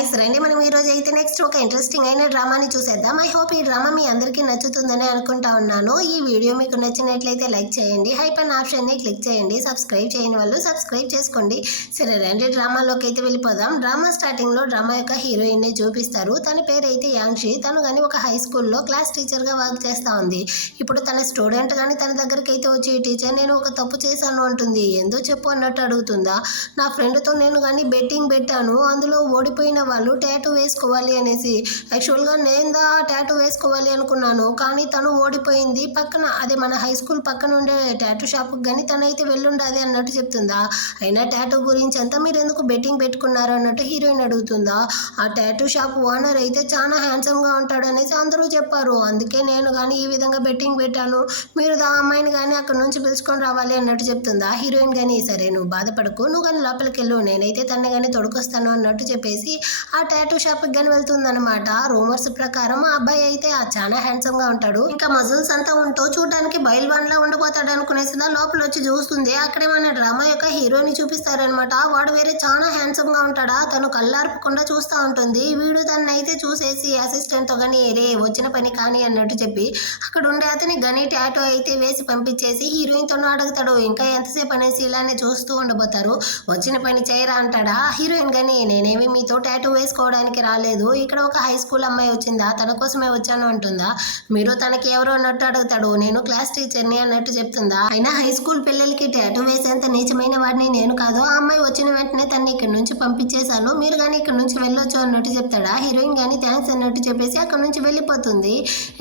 Guys రండి మనం ఈ రోజు అయితే నెక్స్ట్ ఒక ఇంట్రెస్టింగ్ అయిన డ్రామాని చూసేద్దాం. ఐ హోప్ ఈ డ్రామా మీ అందరికీ నచ్చుతుందని అనుకుంటా ఉన్నాను. ఈ వీడియో మీకు నచ్చినట్లయితే లైక్ చేయండి, హైప్ అనే ఆప్షన్ని క్లిక్ చేయండి, సబ్స్క్రైబ్ చేయని వాళ్ళు సబ్స్క్రైబ్ చేసుకోండి. సరే రండి డ్రామాలోకి అయితే వెళ్ళిపోదాం. డ్రామా స్టార్టింగ్లో డ్రామా యొక్క హీరోయిన్ని చూపిస్తారు. తన పేరు అయితే యాంక్షి. తను కానీ ఒక హై స్కూల్లో క్లాస్ టీచర్గా వర్క్ చేస్తూ ఉంది. ఇప్పుడు తన స్టూడెంట్ కానీ తన దగ్గరికి అయితే వచ్చి టీచర్ నేను ఒక తప్పు చేశాను అంటుంది. ఎందో చెప్పు అన్నట్టు అడుగుతుందా. నా ఫ్రెండ్తో నేను కానీ బెట్టింగ్ పెట్టాను, అందులో ఓడిపోయిన వాళ్ళు టాటూ వేసుకోవాలి అనేసి. యాక్చువల్గా నేను టాటూ వేసుకోవాలి అనుకున్నాను, కానీ తను ఓడిపోయింది. పక్కన అదే మన హై స్కూల్ పక్కన ఉండే టాటూ షాప్కి కానీ తనైతే వెళ్ళుండాలి అన్నట్టు చెప్తుందా. అయినా టాటూ గురించి అంతా మీరు ఎందుకు బెట్టింగ్ పెట్టుకున్నారు అన్నట్టు హీరోయిన్ అడుగుతుందా. ఆ టాటూ షాప్ ఓనర్ అయితే చాలా హ్యాండ్సమ్గా ఉంటాడు అనేసి అందరూ చెప్పారు, అందుకే నేను కానీ ఈ విధంగా బెట్టింగ్ పెట్టాను, మీరు ఆ అమ్మాయిని కానీ అక్కడ నుంచి పిలుచుకొని రావాలి అన్నట్టు చెప్తుందా. హీరోయిన్ కానీ సరే నువ్వు బాధపడకు, నువ్వు కానీ లోపలికి వెళ్ళు, నేనైతే తన్ని కానీ తొడుకొస్తాను అన్నట్టు చెప్పేసి ఆ టాటూ షాప్కి కానీ వెళ్తుందనమాట. రూమర్స్ ప్రకారం ఆ అబ్బాయి అయితే చాలా హ్యాండ్సమ్ గా ఉంటాడు, ఇంకా మజిల్స్ అంతా ఉంటూ చూడడానికి బయల్వాన్ లా ఉండిపోతాడు అనుకునేసిదా. లోపల వచ్చి చూస్తుంది, అక్కడే మన డ్రామా యొక్క హీరోని చూపిస్తారనమాట. వాడు వేరే చాలా హ్యాండ్సమ్ గా ఉంటాడా, తను కళ్ళార్పకుండా చూస్తూ ఉంటుంది. వీడు తను అయితే చూసేసి అసిస్టెంట్ తో కానీ రే వచ్చిన పని కానీ అన్నట్టు చెప్పి అక్కడ ఉండే అతని గని టాటూ అయితే వేసి పంపించేసి హీరోయిన్ తోనూ అడుగుతాడు, ఇంకా ఎంతసేపు అనేసి ఇలానే చూస్తూ ఉండబోతారు, వచ్చిన పని చేయరా అంటాడా. హీరోయిన్ కానీ నేనేమి మీతో టాటూ వేసుకోవడానికి రాలేదు, ఇక్కడ ఒక హై స్కూల్ అమ్మాయి వచ్చిందా, తన కోసమే వచ్చాను అంటుందా. మీరు తనకి ఎవరు అన్నట్టు అడుగుతాడు, నేను క్లాస్ టీచర్ని అన్నట్టు చెప్తుందా. అయినా హై స్కూల్ పిల్లలకి టాటూ వేసేంత నీచమైన వాడిని నేను కాదు, ఆ అమ్మాయి వచ్చిన వెంటనే తన్ని ఇక్కడ నుంచి పంపించేశాను, మీరు కానీ ఇక్కడ నుంచి వెళ్ళొచ్చు అన్నట్టు చెప్తాడా. హీరోయిన్ కానీ థ్యాంక్స్ అన్నట్టు చెప్పేసి అక్కడ నుంచి వెళ్ళిపోతుంది.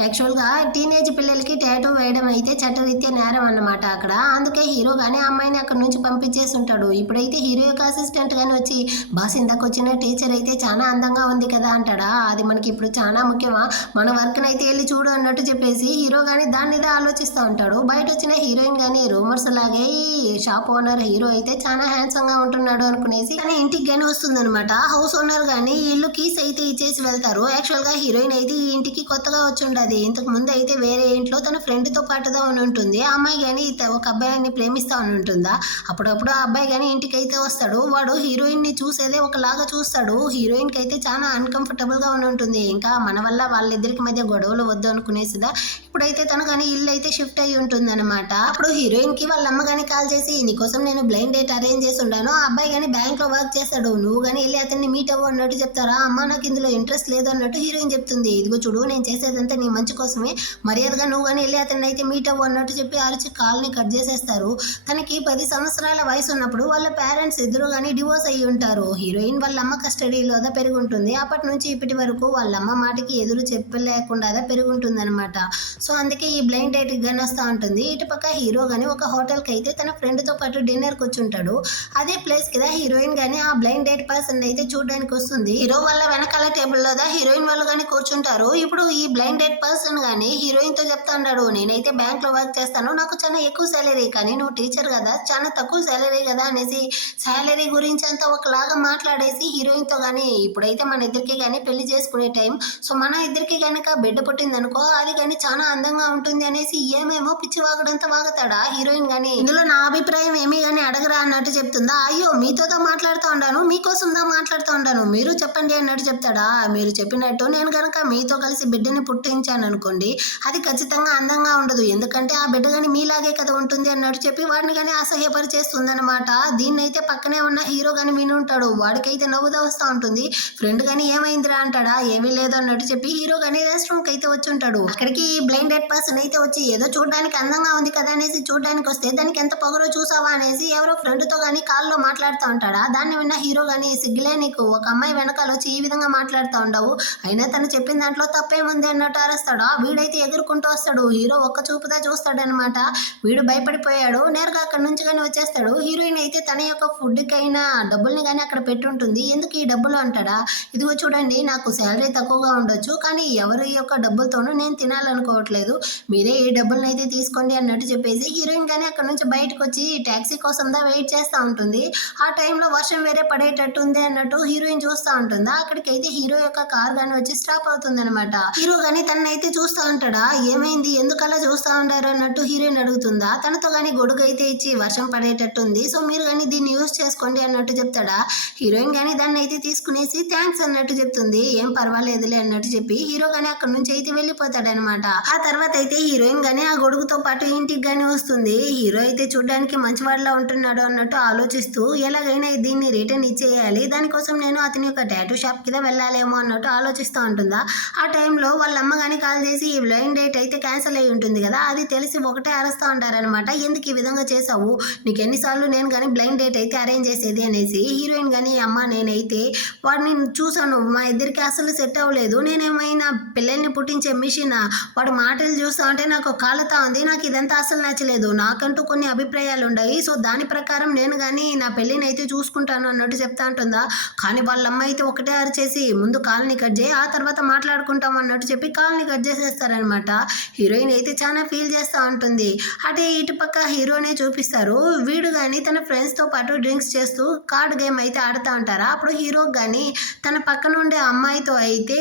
యాక్చువల్గా టీనేజ్ పిల్లలకి టాటూ వేయడం అయితే చట్టరీత్యా నేరం అన్నమాట అక్కడ, అందుకే హీరో కానీ ఆ అమ్మాయిని అక్కడ నుంచి పంపించేసి ఉంటాడు. ఇప్పుడైతే హీరో యొక్క అసిస్టెంట్ కానీ వచ్చి బాస్ ఇందాక వచ్చిన టీచర్ అయితే చాలా అందంగా ఉంది కదా అంటాడా. అది మనకి ఇప్పుడు చాలా ముఖ్యమా, మన వర్క్ని అయితే వెళ్ళి చూడు అన్నట్టు చెప్పేసి హీరో కానీ దాని మీద ఆలోచిస్తూ ఉంటాడు. బయట వచ్చిన హీరోయిన్ కానీ రూమర్స్ లాగే ఈ షాప్ ఓనర్ హీరో అయితే చాలా హ్యాండ్సమ్ గా ఉంటున్నాడు అనుకునేసి కానీ ఇంటికి కానీ వస్తుందనమాట. హౌస్ ఓనర్ కానీ ఇల్లు కీస్ అయితే ఇచ్చేసి వెళ్తారు. యాక్చువల్ గా హీరోయిన్ అయితే ఈ ఇంటికి కొత్తగా వచ్చి ఉండదు, ఇంతకు ముందు అయితే వేరే ఇంట్లో తన ఫ్రెండ్ తో పాటుగా ఉంటుంది. ఆ అమ్మాయి కానీ ఒక అబ్బాయిని ప్రేమిస్తా ఉంటుందా. అప్పుడప్పుడు ఆ అబ్బాయి కానీ ఇంటికి అయితే వస్తాడు. వాడు హీరోయిన్ ని చూసేదే ఒకలాగా చూస్తాడు. హీరోయిన్ కి అయితే చాలా అన్కంఫర్టబుల్ గా ఉంటుంది, ఇంకా మన వల్ల వాళ్ళిద్దరికి మధ్య గొడవలు వద్దు అనుకునేసిదా. ఇప్పుడైతే తను కానీ ఇల్లు అయితే షిఫ్ట్ అయ్యి ఉంటుంది అనమాట. అప్పుడు హీరోయిన్ కి వాళ్ళ అమ్మ కానీ కాల్ చేసి నీకోసం నేను బ్లైండ్ డేట్ అరేంజ్ చేసి ఉండాను, ఆ అబ్బాయి కానీ బ్యాంక్ లో వర్క్ చేస్తాడు, నువ్వు కానీ వెళ్ళి అతన్ని మీట్ అవ్వు అన్నట్టు చెప్తారా. అమ్మ నాకు ఇందులో ఇంట్రెస్ట్ లేదు అన్నట్టు హీరోయిన్ చెప్తుంది. ఇదిగో చూడు నేను చేసేదంతా నీ మంచి కోసమే, మర్యాదగా నువ్వు కానీ వెళ్ళి అతన్ని అయితే మీట్ అవ్వు అన్నట్టు చెప్పి అరిచి కాల్ని కట్ చేసేస్తారు. తనకి 10 సంవత్సరాల వయసు ఉన్నప్పుడు వాళ్ళ పేరెంట్స్ ఇద్దరు కానీ డివోర్స్ అయ్యి ఉంటారు. హీరోయిన్ వాళ్ళ అమ్మ కస్టడీలో పెరుగుంటుంది. అప్పటి నుంచి ఇప్పటి వరకు వాళ్ళ అమ్మ మాటకి ఎదురు చెప్పలేకుండా పెరుగుంటుంది అనమాట. సో అందుకే ఈ బ్లైండ్ డేట్ గాని వస్తూ ఉంటుంది. ఇటుపక్క హీరో గాని ఒక హోటల్ కి అయితే తన ఫ్రెండ్ తో పాటు డిన్నర్ కి వచ్చుంటాడు. అదే ప్లేస్ కిదా హీరోయిన్ గాని ఆ బ్లైండ్ డేట్ పర్సన్ అయితే చూడడానికి వస్తుంది. హీరో వాళ్ళ వెనకాల టేబుల్ లో హీరోయిన్ వాళ్ళు గాని కూర్చుంటారు. ఇప్పుడు ఈ బ్లైండ్ డేట్ పర్సన్ గాని హీరోయిన్ తో చెప్తా ఉన్నాడు, నేనైతే బ్యాంక్ లో వర్క్ చేస్తాను, నాకు చాలా ఎక్కువ సాలరీ, కానీ నువ్వు టీచర్ కదా చాలా తక్కువ సాలరీ కదా అనేసి సాలరీ గురించి అంతా ఒకలాగా మాట్లాడేసి హీరోయిన్ తో గానీ ఇప్పుడైతే మన ఇద్దరికి కానీ పెళ్లి చేసుకునే టైం, సో మన ఇద్దరికి కనుక బిడ్డ పుట్టింది అనుకో అది కానీ చాలా అందంగా ఉంటుంది అనేసి ఏమేమో పిచ్చి వాగడంతా వాగుతాడా. హీరోయిన్ కానీ ఇందులో నా అభిప్రాయం ఏమీ కానీ అడగరా అన్నట్టు చెప్తుందా. అయ్యో మీతోతో మాట్లాడుతూ ఉండాను, మీకోసం మాట్లాడుతూ ఉండాను, మీరు చెప్పండి అన్నట్టు చెప్తాడా. మీరు చెప్పినట్టు నేను కనుక మీతో కలిసి బిడ్డని పుట్టించాను అనుకోండి, అది ఖచ్చితంగా అందంగా ఉండదు, ఎందుకంటే ఆ బిడ్డ కానీ మీలాగే కదా ఉంటుంది అన్నట్టు చెప్పి వాడిని కానీ అసహ్యపరిచేస్తుంది అనమాట. దీన్ని అయితే పక్కనే ఉన్న హీరో కానీ వినుంటాడు. వాడికైతే నవ్వుదా వస్తూ ఉంటుంది. ఫ్రెండ్ కానీ ఏమైందిరా అంటాడా. ఏమీ లేదు అన్నట్టు చెప్పి హీరో కానీ రెస్ట్ రూమ్ కి అయితే వచ్చి ఉంటాడు. అక్కడికి బ్లైండ్ డెడ్ పర్సన్ అయితే వచ్చి ఏదో చూడడానికి అందంగా ఉంది కదా అనేసి చూడడానికి వస్తే దానికి ఎంత పొగరో చూసావా అనేసి ఎవరో ఫ్రెండ్ తో కానీ కాల్లో మాట్లాడుతూ ఉంటాడా. దాన్ని విన్న హీరో కానీ సిగ్గులే నీకు, ఒక అమ్మాయి వెనకాల వచ్చి ఈ విధంగా మాట్లాడుతూ ఉండవు, అయినా తను చెప్పిన దాంట్లో తప్పేముంది అన్నట్టు అరుస్తాడా. వీడైతే ఎగురుకుంటూ వస్తాడు. హీరో ఒక్క చూపుదా చూస్తాడు అనమాట. వీడు భయపడిపోయాడు, నేరుగా అక్కడ నుంచి కానీ వచ్చేస్తాడు. హీరోయిన్ అయితే తన యొక్క ఫుడ్ కైనా డబ్బుల్ని కానీ అక్కడ పెట్టుంటుంది. ఎందుకు ఈ డబ్బులు అంటాడా. ఇదిగో చూడండి నాకు శాలరీ తక్కువగా ఉండొచ్చు, కానీ ఎవరి యొక్క డబ్బులతోనూ నేను తినాలనుకోవట్లేదు, మీరే ఈ డబ్బులను అయితే తీసుకోండి అన్నట్టు చెప్పేసి హీరోయిన్ కానీ అక్కడ నుంచి బయటకు వచ్చి టాక్సీ కోసం వెయిట్ చేస్తూ ఉంటుంది. ఆ టైంలో వర్షం వేరే పడేటట్టు ఉంది అన్నట్టు హీరోయిన్ చూస్తూ ఉంటుందా. అక్కడికైతే హీరో యొక్క కార్ గానీ వచ్చి స్టాప్ అవుతుంది అనమాట. హీరో గానీ తనైతే చూస్తూ ఉంటాడా. ఏమైంది ఎందుకు అలా చూస్తూ ఉంటారు అన్నట్టు హీరోయిన్ అడుగుతుందా. తనతో కానీ గొడుగు అయితే ఇచ్చి వర్షం పడేటట్టు ఉంది, సో మీరు కానీ దీన్ని యూజ్ చేసుకోండి అన్నట్టు చెప్తాడా. హీరోయిన్ కానీ దాన్ని అయితే తీసుకుని తీసుకునేసి థ్యాంక్స్ అన్నట్టు చెప్తుంది. ఏం పర్వాలేదులే అన్నట్టు చెప్పి హీరో గానీ అక్కడ నుంచి అయితే వెళ్ళిపోతాడనమాట. ఆ తర్వాత అయితే హీరోయిన్ గానీ ఆ గొడుగుతో పాటు ఇంటికి గానీ వస్తుంది. హీరో అయితే చూడడానికి మంచివాడిలా ఉంటున్నాడు అన్నట్టు ఆలోచిస్తూ ఎలాగైనా దీన్ని రిటర్న్ ఇచ్చేయాలి, దానికోసం నేను అతని యొక్క టాటూ షాప్ కింద వెళ్ళాలేమో అన్నట్టు ఆలోచిస్తూ ఉంటుందా. ఆ టైంలో వాళ్ళ అమ్మ కానీ కాల్ చేసి ఈ బ్లైండ్ డేట్ అయితే క్యాన్సిల్ అయ్యి ఉంటుంది కదా, అది తెలిసి ఒకటే అరుస్తూ ఉంటారనమాట. ఎందుకు ఈ విధంగా చేసావు, నీకు ఎన్నిసార్లు నేను కానీ బ్లైండ్ డేట్ అయితే అరేంజ్ చేసేది అనేసి. హీరోయిన్ కానీ అమ్మ నేనైతే వాడిని చూసాను, మా ఇద్దరికి అసలు సెట్ అవ్వలేదు, నేనేమైనా పిల్లల్ని పుట్టించే మిషనా, వాడు మాటలు చూస్తూ ఉంటే నాకు కాలుతా ఉంది, నాకు ఇదంతా అసలు నచ్చలేదు, నాకంటూ కొన్ని అభిప్రాయాలు ఉన్నాయి, సో దాని ప్రకారం నేను కానీ నా పెళ్ళిని అయితే చూసుకుంటాను అన్నట్టు చెప్తా ఉంటుందా. కానీ వాళ్ళ అమ్మ అయితే ఒకటే అరిచేసి ముందు కాల్ని కట్ చేయి ఆ తర్వాత మాట్లాడుకుంటాం అన్నట్టు చెప్పి కాల్ని కట్ చేసేస్తారనమాట. హీరోయిన్ అయితే చాలా ఫీల్ చేస్తూ ఉంటుంది. అటే ఇటుపక్క హీరోనే చూపిస్తారు. వీడు కానీ తన ఫ్రెండ్స్తో పాటు డ్రింక్స్ చేస్తూ కార్డ్ గేమ్ అయితే ఆడుతూ ఉంటారా. అప్పుడు హీరోకి కానీ తన పక్కన ఉండే అమ్మాయితో అయితే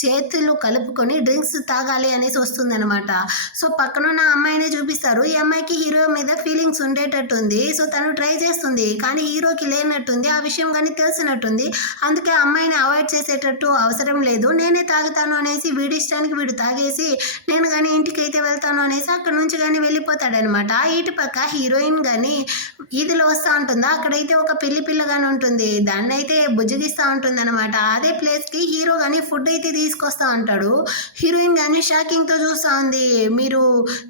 చేతులు కలుపుకొని డ్రింక్స్ తాగాలి అనేసి వస్తుందనమాట. సో పక్కనున్న అమ్మాయినే చూపిస్తారు. ఈ అమ్మాయికి హీరో మీద ఫీలింగ్స్ ఉండేటట్టుంది. సో తను ట్రై చేస్తుంది కానీ హీరోకి లేనట్టుంది, ఆ విషయం కానీ తెలిసినట్టుంది. అందుకే అమ్మాయిని అవాయిడ్ చేసేటట్టు అవసరం లేదు, నేనే తాగుతాను అనేసి వీడి ఇష్టానికి వీడు తాగేసి నేను కానీ ఇంటికి అయితే వెళ్తాను అనేసి అక్కడ నుంచి కానీ వెళ్ళిపోతాడనమాట. ఇటు పక్క హీరోయిన్ కానీ ఈదిలో వస్తూ ఉంటుందా, అక్కడైతే ఒక పెళ్లి పిల్ల కానీ ఉంటుంది, దాన్ని అయితే బుజ్జగిస్తూ ఉంటుంది అనమాట. అదే ప్లేస్కి హీరో కానీ ఫుడ్ అయితే తీసుకొస్తా ఉంటాడు. హీరోయిన్ కానీ షాకింగ్తో చూస్తూ ఉంది. మీరు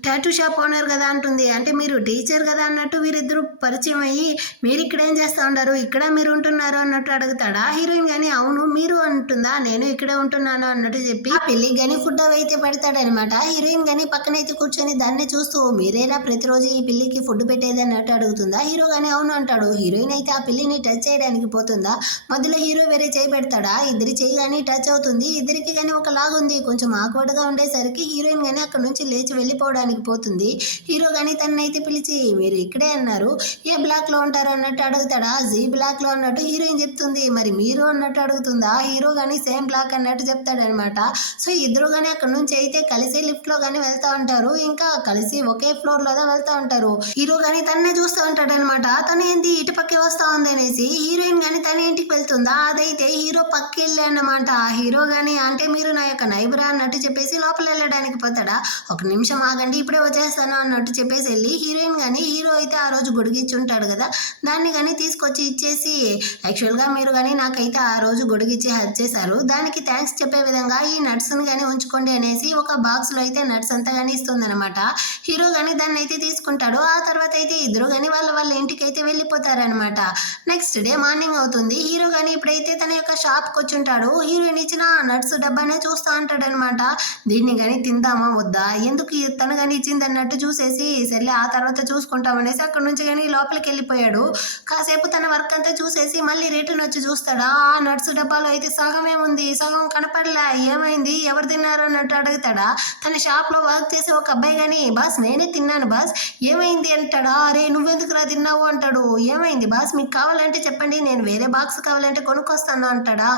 టాటూ షాప్ ఓనర్ కదా అంటుంది. అంటే మీరు టీచర్ కదా అన్నట్టు వీరిద్దరు పరిచయం అయ్యి మీరు ఇక్కడ ఏం చేస్తూ ఉంటారు, ఇక్కడ మీరు ఉంటున్నారు అన్నట్టు అడుగుతాడా. హీరోయిన్ కానీ అవును మీరు అంటుందా, నేను ఇక్కడే ఉంటున్నాను అన్నట్టు చెప్పి ఆ పెళ్ళికి కానీ ఫుడ్ అవి అయితే పెడతాడనమాట. హీరోయిన్ కానీ పక్కనైతే కూర్చొని దాన్ని చూస్తూ మీరేనా ప్రతిరోజు ఈ పిల్లికి ఫుడ్ పెట్టేది అన్నట్టు అడుగుతుందా. హీరో కానీ అవును అంటాడు. హీరోయిన్ అయితే ఆ పిల్లిని టచ్ చేయడానికి పోతుందా, మధ్యలో హీరో వేరే చేయి పెడతాడా, ఇద్దరి చేయి కానీ టచ్ అవుతుంది. ఇద్దరికి కానీ ఒక లాగుంది, కొంచెం ఆక్వర్డ్గా ఉండేసరికి హీరోయిన్ కానీ అక్కడ నుంచి లేచి వెళ్ళిపోవడానికి పోతుంది. హీరో కానీ తనైతే పిలిచి మీరు ఇక్కడే అన్నారు, ఏ బ్లాక్లో ఉంటారు అన్నట్టు అడుగుతాడా. జీ బ్లాక్లో అన్నట్టు హీరోయిన్ చెప్తుంది. మరి మీరు అన్నట్టు అడుగుతుందా. హీరో కానీ సేమ్ బ్లాక్ అన్నట్టు చెప్తాడనమాట. సో ఇద్దరు కానీ అక్కడ నుంచి అయితే కలిసి లిఫ్ట్లో కానీ వెళ్తూ ఉంటారు, ఇంకా కలిసి ఒకే ఫ్లోర్లో వెళ్తూ ఉంటారు. హీరో కానీ తన్నే చూస్తూ ఉంటాడనమాట. తను ఏంటి ఇటు పక్కే వస్తూ ఉంది అనేసి. హీరోయిన్ కానీ తన ఇంటికి వెళ్తుందా, అదైతే హీరో పక్కి వెళ్ళి అన్నమాట. హీరో కానీ అంటే మీరు నా యొక్క నైబరా అన్నట్టు చెప్పేసి లోపల వెళ్ళడానికి పోతాడా, ఒక నిమిషం ఆగండి ఇప్పుడే వచ్చేస్తాను అన్నట్టు చెప్పేసి వెళ్ళి హీరోయిన్ కానీ హీరో అయితే ఆ రోజు గొడుగిచ్చి ఉంటాడు కదా, దాన్ని కానీ తీసుకొచ్చి ఇచ్చేసి యాక్చువల్గా మీరు కానీ నాకైతే ఆ రోజు గొడుగిచ్చి హెల్ప్ చేశారు, దానికి థ్యాంక్స్ చెప్పే విధంగా ఈ నట్స్ని కానీ ఉంచుకోండి అనేసి ఒక బాక్స్లో అయితే నట్స్ అంతా కానీ ఇస్తుందన్నమాట. హీరో కానీ దాన్ని అయితే తీసుకుంటాడు. ఆ తర్వాత అయితే ఇద్దరు కానీ వాళ్ళ ఇంటికి అయితే వెళ్ళిపోతారనమాట. నెక్స్ట్ డే మార్నింగ్ అవుతుంది. హీరో కానీ ఇప్పుడైతే తన యొక్క షాప్కి వచ్చి ఉంటాడు. హీరోయిన్ ఇచ్చిన నట్స్ డబ్బానే చూస్తూ ఉంటాడనమాట. దీన్ని కానీ తిందామా వద్దా, ఎందుకు తను కానీ ఇచ్చింది అన్నట్టు చూసేసి సర్లే ఆ తర్వాత చూసుకుంటామనేసి అక్కడ నుంచి కానీ లోపలికి వెళ్ళిపోయాడు. కాసేపు తన వర్క్ అంతా చూసేసి మళ్ళీ రిటర్న్ వచ్చి చూస్తాడా, ఆ నట్స్ డబ్బాలో అయితే సగమే ఉంది, సగం కనపడలే, ఏమైంది ఎవరు తిన్నారు అన్నట్టు అడుగుతాడా. తన షాప్లో వర్క్ చేసే ఒక అబ్బాయి కానీ బాస్ నేనే తిన్నాను బాస్, ఏమైంది అంటాడా. అరే నువ్వెందుకురా తిన్నావు అంటాడు. ఏమైంది బాస్ మీకు కావాలంటే చెప్పండి, నేను వేరే బాక్స్ కావాలంటే కొనుక్కొస్తాను అంటాడా.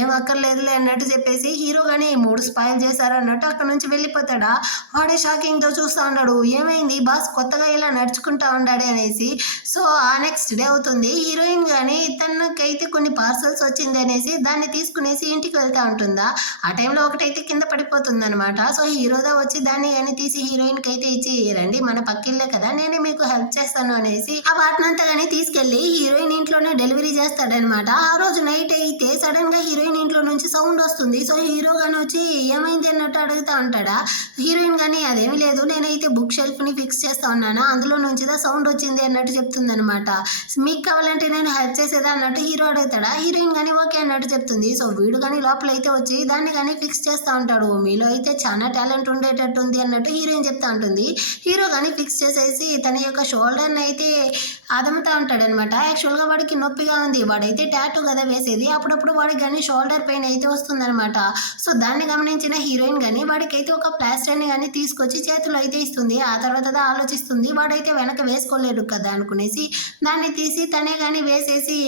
ఏం అక్కర్లేదులే అన్నట్టు చెప్పేసి హీరో కానీ 3 స్పాయిల్ చేశారు అన్నట్టు అక్కడ నుంచి వెళ్ళిపోతాడా. వాడే షాకింగ్తో చూస్తూ ఉన్నాడు. ఏమైంది బాస్ కొత్తగా ఇలా నడుచుకుంటా ఉండాడే అనేసి. సో ఆ నెక్స్ట్ డే అవుతుంది. హీరోయిన్ కానీ తనకైతే కొన్ని పార్సల్స్ వచ్చింది అనేసి దాన్ని తీసుకునేసి ఇంటికి వెళ్తూ ఉంటుందా. ఆ టైంలో ఒకటైతే కింద పడిపోతుంది అనమాట. సో హీరోగా వచ్చి దాన్ని కానీ తీసి హీరోయిన్కి అయితే ఇచ్చి రండి మన పక్కిల్లే కదా నేనే మీకు హెల్ప్ చేస్తాను అనేసి ఆ వాటినంతా కానీ తీసుకెళ్లి హీరోయిన్ ఇంట్లోనే డెలివరీ చేస్తాడనమాట. ఆ రోజు నైట్ అయితే సడన్ గా హీరోయిన్ ఇంట్లో నుంచి సౌండ్ వస్తుంది. సో హీరో గాని వచ్చి ఏమైంది అన్నట్టు అడుగుతా ఉంటాడా. హీరోయిన్ కానీ అదేమి లేదు నేనైతే బుక్ షెల్ఫ్ ని ఫిక్స్ చేస్తా ఉన్నాను అందులో నుంచి సౌండ్ వచ్చింది అన్నట్టు చెప్తుంది అనమాట. మీకు కావాలంటే నేను హెల్ప్ చేసేదా అన్నట్టు హీరో అడుగుతాడా. హీరోయిన్ కానీ ఓకే అన్నట్టు చెప్తుంది. సో వీడు కానీ లోపలైతే వచ్చి దాన్ని కానీ ఫిక్స్ చేస్తూ ఉంటాడు. మీలో అయితే చాలా టాలెంట్ ఉండేటట్టు ఉంది అన్నట్టు హీరోయిన్ చెప్తా ఉంటుంది. హీరో కానీ ఫిక్స్ చేసేసి తన యొక్క షోల్డర్ని అయితే అదముతా ఉంటాడనమాట. యాక్చువల్గా వాడికి నొప్పిగా ఉంది, వాడైతే టాటూ కదా వేసేది, అప్పుడప్పుడు వాడికి కానీ షోల్డర్ పెయిన్ అయితే వస్తుందనమాట. సో దాన్ని గమనించిన హీరోయిన్ కానీ వాడికైతే ఒక ప్లాస్టర్ని కానీ తీసుకొచ్చి చేతిలో అయితే ఇస్తుంది. ఆ తర్వాత ఆలోచిస్తుంది, వాడైతే వెనక వేసుకోలేడు కదా అనుకునేసి దాన్ని తీసి తనే కానీ వేసేసి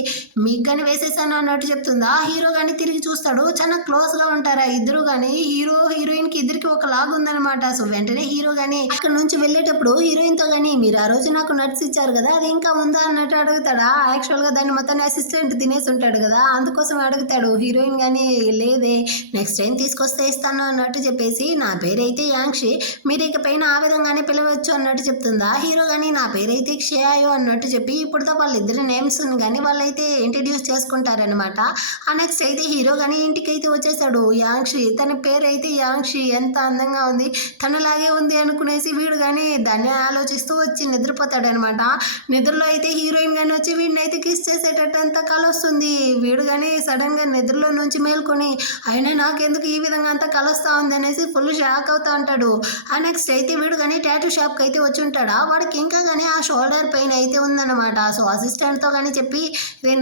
మీకు కానీ వేసేసాను అన్నట్టు చెప్తుంది. ఆ హీరో కానీ తిరిగి చూస్తాడు, చాలా క్లోజ్గా ఉంటారు ఆ ఇద్దరు కానీ. హీరోయిన్కి ఇద్దరికి ఒక లాగ్ ఉందన్నమాట. సో వెంటనే హీరో కానీ అక్కడ నుంచి వెళ్ళేటప్పుడు హీరోయిన్తో కానీ మీరు ఆ రోజు నాకు నట్స్ ఇచ్చారు కదా, అది ఇంకా ఉందా అన్నట్టు అడుగుతాడా. యాక్చువల్గా దాన్ని మొత్తం అసిస్టెంట్ తినేసి ఉంటాడు కదా, అందుకోసం అడుగుతాడు. హీరోయిన్ కానీ లేదే, నెక్స్ట్ టైం తీసుకొస్తే ఇస్తాను అన్నట్టు చెప్పేసి నా పేరైతే యాంక్షి, మీరు ఇకపైన ఆ విధంగానే పిలవచ్చు అన్నట్టు చెప్తుందా. హీరో కానీ నా పేరైతే క్షయాయో అన్నట్టు చెప్పి ఇప్పుడుతో వాళ్ళిద్దరి నేమ్స్ కానీ వాళ్ళైతే ఇంట్రడ్యూస్ చేసుకుంటారనమాట. ఆ నెక్స్ట్ అయితే హీరో కానీ ఇంటికి అయితే వచ్చేసాడు. యాంక్షి తన పేరైతే యాంక్షి, ఎంత అందంగా ఉంది, తనలాగే ఉంది అనుకునేసి వీడు కానీ దాన్ని ఆలోచిస్తూ వచ్చి నిద్రపోతాడనమాట. నిద్రలో అయితే హీరోయిన్ కానీ వచ్చి వీడిని అయితే కిస్ చేసేటట్టు అంతా కల వస్తుంది. వీడు కానీ సడన్గా నిద్రలో నుంచి మేల్కొని అయినా నాకెందుకు ఈ విధంగా అంతా కలుస్తా ఉంది అనేసి ఫుల్ షాక్ అవుతా ఉంటాడు. ఆ నెక్స్ట్ అయితే వీడు కానీ టాటూ షాప్కి అయితే వచ్చి ఉంటాడా. వాడికి ఇంకా కానీ ఆ షోల్డర్ పెయిన్ అయితే ఉందన్నమాట. సో అసిస్టెంట్తో కానీ చెప్పి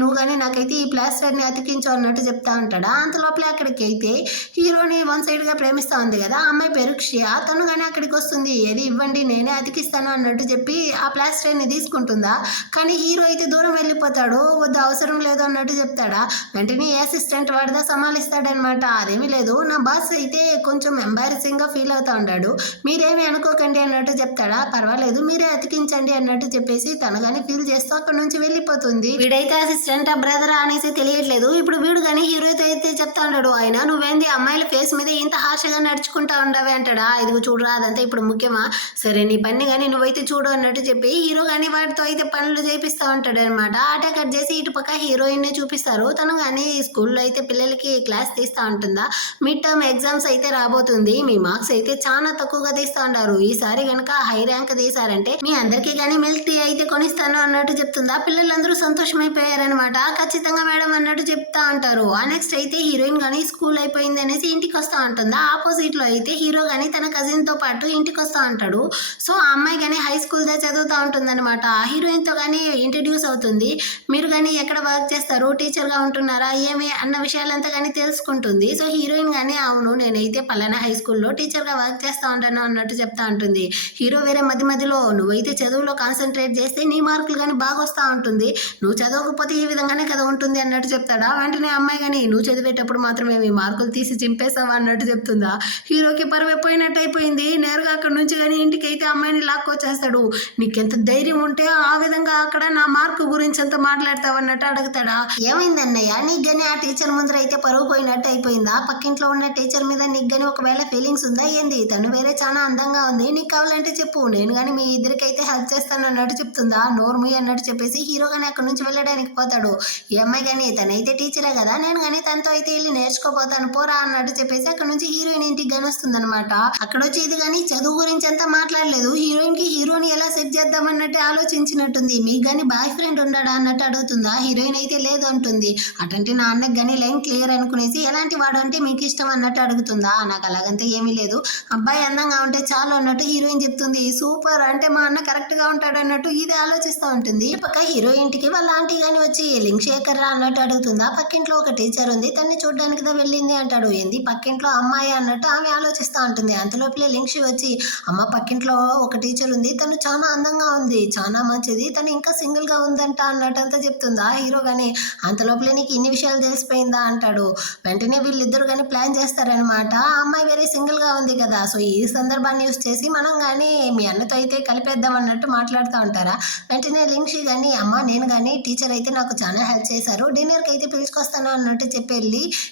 నువ్వు కానీ నాకైతే ఈ ప్లాస్టర్ని అతికించు అన్నట్టు చెప్తా ఉంటాడా. అంత లోపల అక్కడికి అయితే హీరోని వన్ సైడ్గా ప్రేమిస్తూ ఉంది కదా, ఆ అమ్మాయి పేరు క్షయ, తను కానీ అక్కడికి వస్తుంది. ఏది ఇవ్వండి నేనే అతికిస్తాను అన్నట్టు చెప్పి ఆ ప్లాస్టర్ని తీసుకుంటుందా. కానీ హీరో అయితే దూరం వెళ్ళిపోతాడు, వద్దు అవసరం లేదు అన్నట్టు చెప్తాడా. వెంటనే అసిస్టెంట్ వాడిదా సమాలిస్తాడనమాట. అదేమీ లేదు, నా బాస్ అయితే కొంచెం ఎంబారసింగ్గా ఫీల్ అవుతా ఉంటాడు, మీరేమీ అనుకోకండి అన్నట్టు చెప్తాడా. పర్వాలేదు మీరే అతికించండి అన్నట్టు చెప్పేసి తను కానీ ఫీల్ చేస్తూ అక్కడ నుంచి వెళ్ళిపోతుంది. వీడైతే అసిస్టెంట్ ఆ బ్రదర్ అనేసి తెలియట్లేదు. ఇప్పుడు వీడు కానీ హీరోతో అయితే చెప్తా ఉంటాడు, ఆయన నువ్వేంది అమ్మాయిల ఫేస్ మీద ఇంత హార్ష్గా నడుచుకుంటా ఉండవే అంటాడా. ఇదిగో చూడరా అదంతా ఇప్పుడు ముఖ్యమా, సరే నీ పని కానీ నువ్వైతే చూడు అన్నట్టు చెప్పి హీరో కానీ వాటితో అయితే పనులు చేపిస్తూ ఉంటాడు అనమాట. ఆట కట్ చేసి ఇటు పక్క హీరోయిన్ని చూపిస్తారు. తను కానీ స్కూల్లో అయితే పిల్లలకి క్లాస్ తీస్తూ ఉంటుందా. మిడ్ టర్మ్ ఎగ్జామ్స్ అయితే రాబోతుంది, మీ మార్క్స్ అయితే చాలా తక్కువగా తీస్తూ ఉంటారు, ఈసారి కనుక హై ర్యాంక్ తీసారంటే మీ అందరికీ కానీ మిల్క్ టీ అయితే కొనిస్తాను అన్నట్టు చెప్తుందా. పిల్లలందరూ సంతోషమైపోయారనమాట. ఖచ్చితంగా మేడం అన్నట్టు చెప్తా ఉంటారు. ఆ నెక్స్ట్ అయితే హీరోయిన్ కానీ స్కూల్ అయిపోయింది అనేసి ఇంటికి వస్తూ ఉంటుందా. ఆపోజిట్లో అయితే హీరో కానీ తన కజిన్తో పాటు ఇంటికి వస్తూ ఉంటాడు. సో ఆ అమ్మాయి కానీ హై స్కూల్తో చదువుతూ ఉంటుందన్నమాట. హీరోయిన్తో కానీ ఇంట్రడ్యూస్ అవుతుంది. మీరు కానీ ఎక్కడ వర్క్ చేస్తారు, టీచర్గా ఉంటున్నారా ఏమి అన్న విషయాలంతా కానీ తెలుసుకుంటుంది. సో హీరోయిన్ కానీ అవును నేనైతే పలానా హై స్కూల్లో టీచర్గా వర్క్ చేస్తూ ఉంటాను అన్నట్టు చెప్తా ఉంటుంది. హీరో వేరే మధ్యలో నువ్వైతే చదువులో కాన్సన్ట్రేట్ చేస్తే నీ మార్కులు కానీ బాగా వస్తూ ఉంటుంది, నువ్వు చదవకపోతే ఈ విధంగానే కదా ఉంటుంది అన్నట్టు చెప్తాడా. వెంటనే అమ్మాయి కానీ నువ్వు చదివేటప్పుడు మాత్రమే మీ మార్కులు తీసి చింపేసావా అన్నట్టు చెప్తుందా. హీరోకి పరువైపోయినట్టు అయిపోయింది. నేరుగా అక్కడ నుంచి కానీ ఇంటికి అయితే అమ్మాయిని లాక్కొచ్చేస్తాడు. నీకెంత ధైర్యం ఉంటే ఆ విధంగా అక్కడ నా మార్కు గురించి అంత మాట్లాడతావు అన్నట్టు అడుగుతాడా. ఏమైంది అన్నయ్య, నీకు కానీ ఆ టీచర్ ముందర అయితే పరువు పోయినట్టు అయిపోయిందా, పక్కింట్లో ఉన్న టీచర్ మీద నీకు కానీ ఒకవేళ ఫీలింగ్స్ ఉందా ఏంది, తను వేరే చాలా అందంగా ఉంది, నీకు కావాలంటే చెప్పు నేను కానీ మీ ఇద్దరికైతే హెల్ప్ చేస్తాను అన్నట్టు చెప్తుందా. నోర్మి అన్నట్టు చెప్పేసి హీరో కానీ అక్కడ నుంచి వెళ్ళడానికి పోతాడు. ఈ అమ్మాయి కానీ తనైతే టీచరే కదా, నేను కానీ తనతో అయితే వెళ్ళి నేర్చుకోపోతాను పోరా అన్నట్టు చెప్పేసి అక్కడ నుంచి హీరోయిన్ ఇంటికి కానీ వస్తుంది అనమాట. అక్కడ వచ్చి ఇది కానీ చదువు గురించి అంతా మాట్లాడలేదు. హీరోయిన్ కి హీరోని ఎలా సెట్ చేద్దాం అన్నట్టు ఆలోచించినట్టుంది. మీకు కానీ బాయ్ ఫ్రెండ్ ఉండడా అన్నట్టు అడుగుతుందా. హీరోయిన్ అయితే లేదు అంటుంది. అటంటే నా అన్నకి కానీ లైన్ క్లియర్ అనుకునేసి ఎలాంటి వాడు అంటే మీకు ఇష్టం అన్నట్టు అడుగుతుందా. నాకు అలాగంతా ఏమీ లేదు, అబ్బాయి అందంగా ఉంటే చాలు అన్నట్టు హీరోయిన్ చెప్తుంది. సూపర్, అంటే మా అన్న కరెక్ట్ గా ఉంటాడు అన్నట్టు ఇది ఆలోచిస్తూ ఉంటుంది. పక్క హీరోయిన్కి వాళ్ళ ఆంటీ కానీ వచ్చి లింక్ శేఖర్ రా అన్నట్టు అడుగుతుందా. పక్కింట్లో ఒక టీచర్ ఉంది, తన్ని చూడడానికి వెళ్ళింది అంటాడు. ఏంది పక్కింట్లో అమ్మాయి అన్నట్టు ఆమె ఆలోచిస్తూ ఉంటుంది. అంతలోపలే లింక్షి వచ్చి అమ్మ పక్కింట్లో ఒక టీచర్ ఉంది, తను చాలా అందంగా ఉంది, చాలా మంచిది, తను ఇంకా సింగిల్ గా ఉందంట అన్నట్టు అంతా చెప్తుందా. హీరో కానీ అంతలోపలే నీకు ఇన్ని విషయాలు తెలిసిపోయిందా అంటాడు. వెంటనే వీళ్ళిద్దరు కానీ ప్లాన్ చేస్తారనమాట. ఆ అమ్మాయి వేరే సింగిల్ గా ఉంది కదా, సో ఈ సందర్భాన్ని యూస్ చేసి మనం కానీ మీ అన్నతో అయితే కలిపేద్దాం అన్నట్టు మాట్లాడుతూ ఉంటారా. వెంటనే లింక్షి కానీ అమ్మ నేను కానీ టీచర్ అయితే నాకు చాలా హెల్ప్ చేశారు, డిన్నర్కి అయితే పిలుచుకొస్తాను అన్నట్టు చెప్పి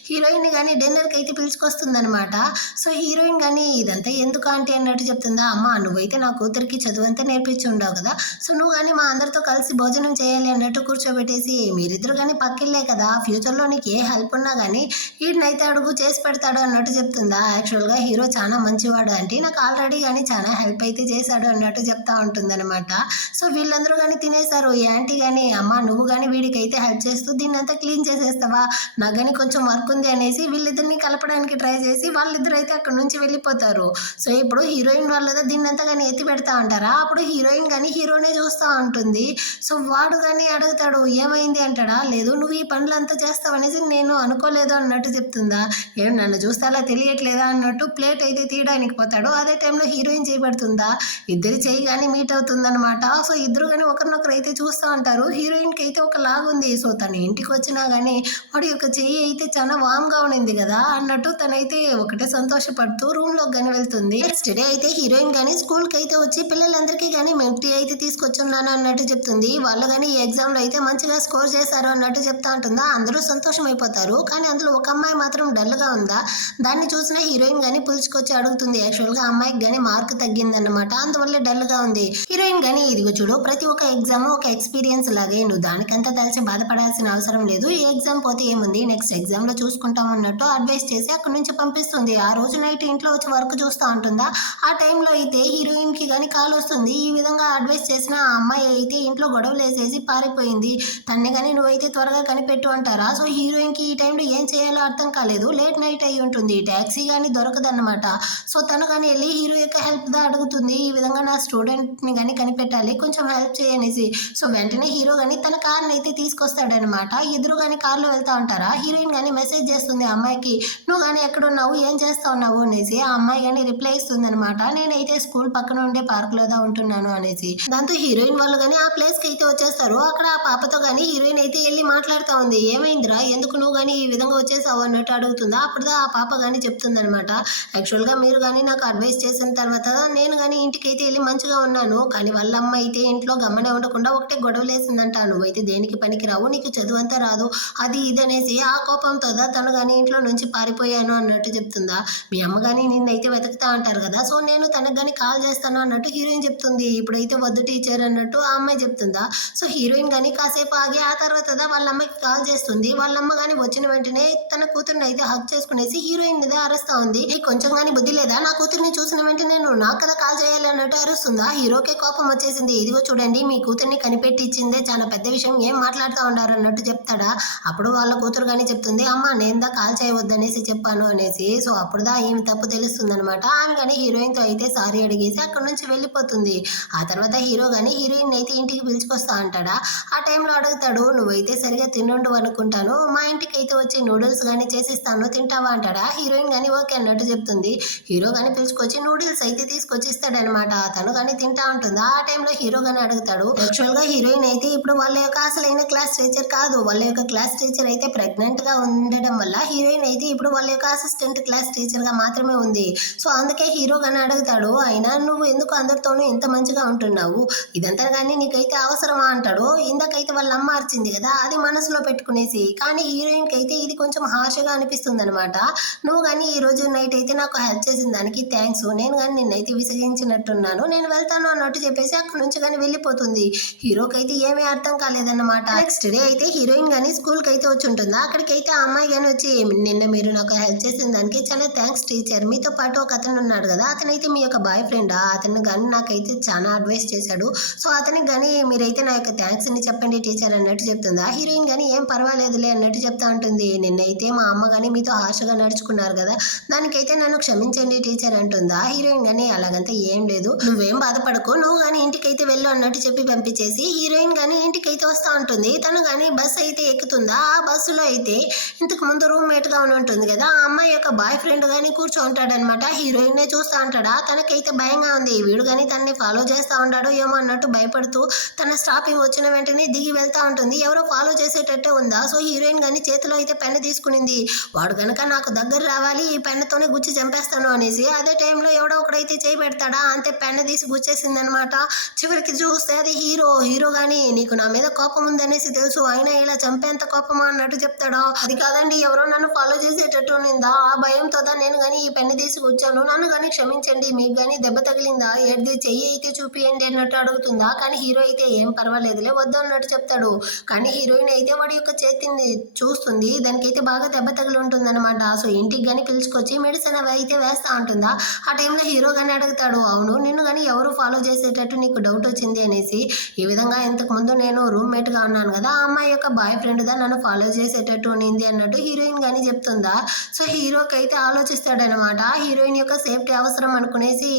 హీరోయిన్ కానీ డిన్నర్కి అయితే పిలుచుకొస్తుంది అనమాట. సో హీరోయిన్ కానీ ఇదంతా ఎందుకు అంటే అన్నట్టు చెప్తుందా. అమ్మ నువ్వైతే నా కూతురికి చదువు అంతా నేర్పించి ఉండవు కదా, సో నువ్వు కానీ మా అందరితో కలిసి భోజనం చేయాలి అన్నట్టు కూర్చోబెట్టేసి మీరిద్దరు కానీ పక్కిళ్ళే కదా, ఫ్యూచర్లో నీకు ఏ హెల్ప్ ఉన్నా కానీ వీడినైతే అడుగు చేసి పెడతాడు అన్నట్టు చెప్తుందా. యాక్చువల్గా హీరో చాలా మంచివాడు అంటే నాకు ఆల్రెడీ కానీ చాలా హెల్ప్ అయితే చేశాడు అన్నట్టు చెప్తా ఉంటుందన్నమాట. సో వీళ్ళందరూ కానీ తినేశారు. ఈ ఆంటీ కానీ అమ్మ నువ్వు కానీ వీడికి అయితే హెల్ప్ చేస్తూ దీన్ని అంతా క్లీన్ చేసేస్తావా, నాకు కానీ కొంచెం వర్క్ ఉంది అనేసి వీళ్ళిద్దరిని కలపడానికి ట్రై చేసి వాళ్ళిద్దరు అయితే అక్కడ నుంచి వెళ్ళిపోతారు. సో ఇప్పుడు హీరోయిన్ వాళ్ళదా దీన్ని అంతా కానీ ఎత్తి పెడతా ఉంటారా. అప్పుడు హీరోయిన్ కానీ హీరోనే చూస్తూ ఉంటుంది. సో వాడు కానీ అడుగుతాడు ఏమైంది అంటాడా. లేదు నువ్వు ఈ పనులు అంతా చేస్తావనేసి నేను అనుకోలేదు అన్నట్టు చెప్తుందా. చేయబడుతుందా, ఏం నన్ను చూస్తే అలా తెలియట్లేదా అన్నట్టు ప్లేట్ అయితే తీయడానికి పోతాడు. అదే టైంలో హీరోయిన్ చేయబడుతుందా, ఇద్దరి చేయి కానీ మీట్ అవుతుందన్నమాట. సో ఇద్దరు కానీ ఒకరినొకరు అయితే చూస్తూ ఉంటారు. హీరోయిన్కి అయితే ఒక లాగుంది. సో తన ఇంటికి వచ్చినా కానీ వాడి యొక్క చెయ్యి అయితే చాలా వామ్గా ఉండింది కదా అన్నట్టు తనైతే ఒకటే సంతోషపడుతూ రూమ్లోకి కానీ వెళ్తుంది. నెక్స్ట్ డే అయితే హీరోయిన్ కానీ స్కూల్కి అయితే వచ్చి పిల్లలందరికీ కానీ మెట్టి అయితే తీసుకొచ్చున్నాను అన్నట్టు చెప్తుంది. వాళ్ళు కానీ ఈ ఎగ్జామ్లో అయితే మంచిగా స్కోర్ చేశారు అన్నట్టు చెప్తా ఉంటుందా. అందరూ సంతోషం అయిపోతారు. కానీ అందులో ఒక అమ్మాయి మాత్రం డల్గా ఉందా. దాన్ని చూసిన హీరోయిన్ కానీ పిలుచుకొచ్చి అడుగుతుంది. యాక్చువల్గా అమ్మాయికి కానీ మార్క్ తగ్గిందన్నమాట, అందువల్ల డల్గా ఉంది. హీరోయిన్ కానీ ఇదిగో చూడు, ప్రతి ఒక్క ఎగ్జామ్ ఒక ఎక్స్పీరియన్స్ లాగే, నువ్వు దానికంతా తెలిసి బాధపడాల్సిన అవసరం లేదు. ఈ ఎగ్జామ్ పోతే ఏముంది, నెక్స్ట్ ఎగ్జామ్లో చూసుకుంటాం అన్నట్టు అడ్వైస్ చేసి అక్కడి నుంచి పంపిస్తుంది. ఆ రోజు నైట్ ఇంట్లో వచ్చి వర్క్ చూస్తూ ఉంటుందా. ఆ టైంలో అయితే హీరోయిన్కి కానీ కాల్ వస్తుంది. ఈ విధంగా అడ్వైస్ చేసిన ఆ అమ్మాయి అయితే ఇంట్లో గొడవలు వేసేసి పారిపోయింది. తన్ని కానీ నువ్వైతే త్వరగా కనిపెట్టు అంటారా. సో హీరోయిన్కి ఈ టైంలో ఏం చేయాలో అర్థం కాలేదు. లేట్ నైట్ అయి ఉంటుంది, ట్యాక్సీ కానీ దొరకదన్నమాట. సో తను కానీ వెళ్ళి హీరో యొక్క హెల్ప్గా అడుగుతుంది. ఈ విధంగా నా స్టూడెంట్ని కానీ కనిపెట్టాలి, కొంచెం హెల్ప్ చేయనేసి. సో వెంటనే హీరో కానీ తన కార్ని అయితే తీసుకొస్తాడనమాట. ఇద్దరు కానీ కార్లో వెళ్తా ఉంటారా. హీరోయిన్ కానీ మెసేజ్ చేస్తుంది అమ్మాయికి, నువ్వు కానీ ఎక్కడున్నావు, ఏం చేస్తా ఉన్నావు అనేసి. ఆ అమ్మాయి కానీ రిప్లై ఇస్తుంది అనమాట, నేనైతే స్కూల్ పక్కన ఉండే పార్క్లోదా ఉంటున్నాను అనేసి. దాంతో హీరోయిన్ వాళ్ళు కానీ ఆ ప్లేస్కి అయితే వచ్చేస్తారు. అక్కడ ఆ పాపతో కానీ హీరోయిన్ అయితే వెళ్ళి మాట్లాడుతూ ఉంది. ఏమైందిరా, ఎందుకు నువ్వు కానీ ఈ విధంగా వచ్చేసావు అన్నట్టు అడుగుతుందా. అప్పుడుదా ఆ పాప కానీ చెప్తుంది అనమాట, యాక్చువల్గా మీరు కానీ నాకు అడ్వైస్ చేసిన తర్వాత నేను కానీ ఇంటికి అయితే వెళ్ళి మంచిగా ఉన్నాను. కానీ వాళ్ళ అమ్మ అయితే ఇంట్లో గమ్మనే ఉండకుండా ఒకటే గొడవలేసిందంట. నువ్వైతే దేనికి పనికిరావు, నీకు చదువు అంతా రాదు, అది ఇది అనేసి ఆ కోపంతో తను కానీ ఇంట్లో నుంచి పారిపోయాను అన్నట్టు చెప్తుందా. మీ అమ్మ కానీ నిన్నైతే వెతుకుతా అంటారు కదా, సో నేను తనకు కానీ కాల్ చేస్తాను అన్నట్టు హీరోయిన్ చెప్తుంది. ఇప్పుడైతే వద్దు టీచర్ అన్నట్టు ఆ అమ్మాయి చెప్తుందా. సో హీరోయిన్ కానీ కాసేపు ఆగి ఆ తర్వాత వాళ్ళ అమ్మాయికి కాల్ చేస్తుంది. వాళ్ళ అమ్మ కానీ వచ్చిన వెంటనే తన కూతుర్ని అయితే హక్ చేసుకునేసి హీరోయిన్ మీద అరుస్తా ఉంది. నీకు కొంచెం కానీ బుద్ధి లేదా, నా కూతుర్ని చూసిన వెంటనే నువ్వు నాకు కదా కాల్ చేయాలి అన్నట్టు అరుస్తుందా. హీరోకే కోపం వచ్చేసింది. ఇదిగో చూడండి, మీ కూతుర్ని కనిపెట్టి ఇచ్చిందే చాలా పెద్ద విషయం, ఏం మాట్లాడుతూ ఉన్నారు అన్నట్టు చెప్తాడా. అప్పుడు వాళ్ళ కూతురు కానీ చెప్తుంది, అమ్మ నేను కాల్ చేయవద్దనేసి చెప్పాను అనేసి. సో అప్పుడుదా ఏమి తప్పు తెలుస్తుంది అనమాట. ఆమె కానీ హీరోయిన్తో అయితే సారీ అడిగేసి అక్కడ నుంచి వెళ్ళిపోతుంది. ఆ తర్వాత హీరో కానీ హీరోయిన్ అయితే ఇంటికి పిలుచుకొస్తా అంటాడా. ఆ టైంలో అడుగుతాడు, నువ్వైతే సరిగా తినుండు అనుకుంటాను, మా ఇంటికి అయితే వచ్చి నూడిల్స్ కానీ చేసిస్తాను, తింటావా అంటాడా. హీరోయిన్ కానీ ఓకే అన్నట్టు చెప్తుంది. హీరో కానీ పిలుచుకొచ్చి నూడిల్స్ అయితే తీసుకొచ్చి ఇస్తాడనమాట. తను కానీ తింటా ఉంటుంది. ఆ టైంలో హీరో కానీ అడుగుతాడు, యాక్చువల్గా హీరోయిన్ అయితే ఇప్పుడు వాళ్ళ యొక్క అసలైన క్లాస్ టీచర్ కాదు, వాళ్ళ యొక్క క్లాస్ టీచర్ అయితే ప్రెగ్నెంట్ గా ఉండడం వల్ల హీరోయిన్ అయితే ఇప్పుడు వాళ్ళ యొక్క అసిస్టెంట్ క్లాస్ టీచర్ గా మాత్రమే ఉంది. సో అందుకే హీరో కానీ అడుగుతాడు, అయినా నువ్వు ఎందుకు అందరితోనూ ఎంత మంచిగా ఉంటున్నావు, ఇదంతా కానీ నీకైతే అవసరమా అంటాడు. ఇందాకైతే వాళ్ళ అమ్మ అరిచింది కదా, అది మనసులో పెట్టుకునేసి. కానీ హీరోయిన్కి అయితే ఇది కొంచెం హార్ష్గా అనిపిస్తుంది అనమాట. నువ్వు కానీ ఈ రోజు నైట్ అయితే నాకు హెల్ప్ చేసిన దానికి థ్యాంక్స్, నేను కానీ నిన్నైతే విసిగించినట్టున్నాను, నేను వెళ్తాను అన్నట్టు చెప్పేసి అక్కడ నుంచి కానీ వెళ్ళిపోతుంది. హీరోకి అయితే ఏమీ అర్థం కాలేదన్నమాట. నెక్స్ట్ డే అయితే హీరోయిన్ కానీ స్కూల్కి అయితే వచ్చి ఉంటుందా. అక్కడికైతే ఆ అమ్మాయి కానీ వచ్చి, నిన్న మీరు నాకు హెల్ప్ చేసిన దానికి చాలా థ్యాంక్స్ టీచర్, మీతో పాటు ఒక అతను ఉన్నాడు కదా, అతనైతే మీ యొక్క బాయ్ ఫ్రెండా, అతను కానీ నాకైతే చాలా అడ్వైస్ చేశాడు, సో అతనికి కానీ మీరైతే నా యొక్క థ్యాంక్స్ అని చెప్పండి టీచర్ అన్నట్టు చెప్తుందా. హీరోయిన్ కానీ ఏం పర్వాలేదులే అన్నట్టు చెప్తా ఉంటుంది. నిన్నైతే మా అమ్మ కానీ మీతో హార్ష్గా నడుచుకున్నారు కదా, దానికైతే నన్ను క్షమించండి టీచర్ అంటుందా. హీరోయిన్ కానీ అలాగంతా ఏం లేదు, నువ్వేం బాధపడకు, నువ్వు కానీ ఇంటికైతే వెళ్ళు అన్నట్టు చెప్పి పంపించేసి హీరోయిన్ కానీ ఇంటికైతే వస్తూ ఉంటుంది. తను కానీ బస్సు అయితే ఎక్కుతుందా. ఆ బస్సులో అయితే ఇంతకు ముందు రూమ్మేట్ గా ఉంటుంది కదా, ఆ అమ్మాయి యొక్క బాయ్ ఫ్రెండ్ కానీ కూర్చో ఉంటాడనమాట. హీరోయిన్ నే చూస్తూ ఉంటాడా. తనకైతే భయంగా ఉంది, వీడు కానీ తనని ఫాలో చేస్తూ ఉంటాడు ఏమో అన్నట్టు భయపడుతూ తన స్టాపింగ్ వచ్చిన వెంటనే దిగి వెళ్తా ఉంటుంది. ఎవరో ఫాలో చేసేటట్టే ఉందా. సో హీరోయిన్ కానీ చేతిలో అయితే పెన్ను తీసుకునింది. వాడు కనుక నాకు దగ్గర రావాలి, ఈ పెన్నుతోనే గుచ్చి చంపేస్తాను అనేసి. అదే టైంలో ఎవడో ఒకడైతే చేయి పెడతాడా, అంతే పెన్ను తీసి గుచ్చేసింది అనమాట. చివరికి చూస్తే అది హీరో కానీ నీకు నా మీద కోపం ఉందనేసి తెలుసు, అయినా ఇలా చంపేంత కోపమా అన్నట్టు చెప్తాడా. అది కాదండి, ఎవరో నన్ను ఫాలో చేసేటట్టు నిందా, ఆ భయంతో నేను కానీ ఈ పెన్ను తీసి కూర్చాను, నన్ను కానీ క్షమించండి, మీకు కానీ దెబ్బ తగిలిందా, ఏది చెయ్యి అయితే చూపియండి అన్నట్టు అడుగుతుందా. కానీ హీరో అయితే ఏం పర్వాలేదులే వద్దు అన్నట్టు చెప్తాడు. కానీ హీరోయిన్ అయితే వాడి యొక్క చేతిని చూస్తుంది, దానికైతే బాగా దెబ్బ తగిలి ఉంటుంది అనమాట. సో ఇంటికి కానీ పిలుచుకొచ్చి మెడిసిన్ అవి అయితే వేస్తా ఉంటుందా. ఆ టైంలో హీరో కానీ అడుగుతాడు, అవును నిన్ను కానీ ఎవరు ఫాలో చేసేటట్టు నీకు డౌట్ వచ్చింది అనేసి. ఈ విధంగా ఇంతకు ముందు నేను రూమ్మేట్ గా ఉన్నాను కదా, ఆ అమ్మాయి యొక్క బాయ్ ఫ్రెండ్ దా నన్ను ఫాలో చేసేటట్టు ఉన్నింది అన్నట్టు హీరోయిన్ కానీ చెప్తుందా. సో హీరోకి అయితే ఆలోచిస్తాడనమాట. హీరోయిన్ యొక్క సేఫ్టీ అవసరం అనుకునేసి,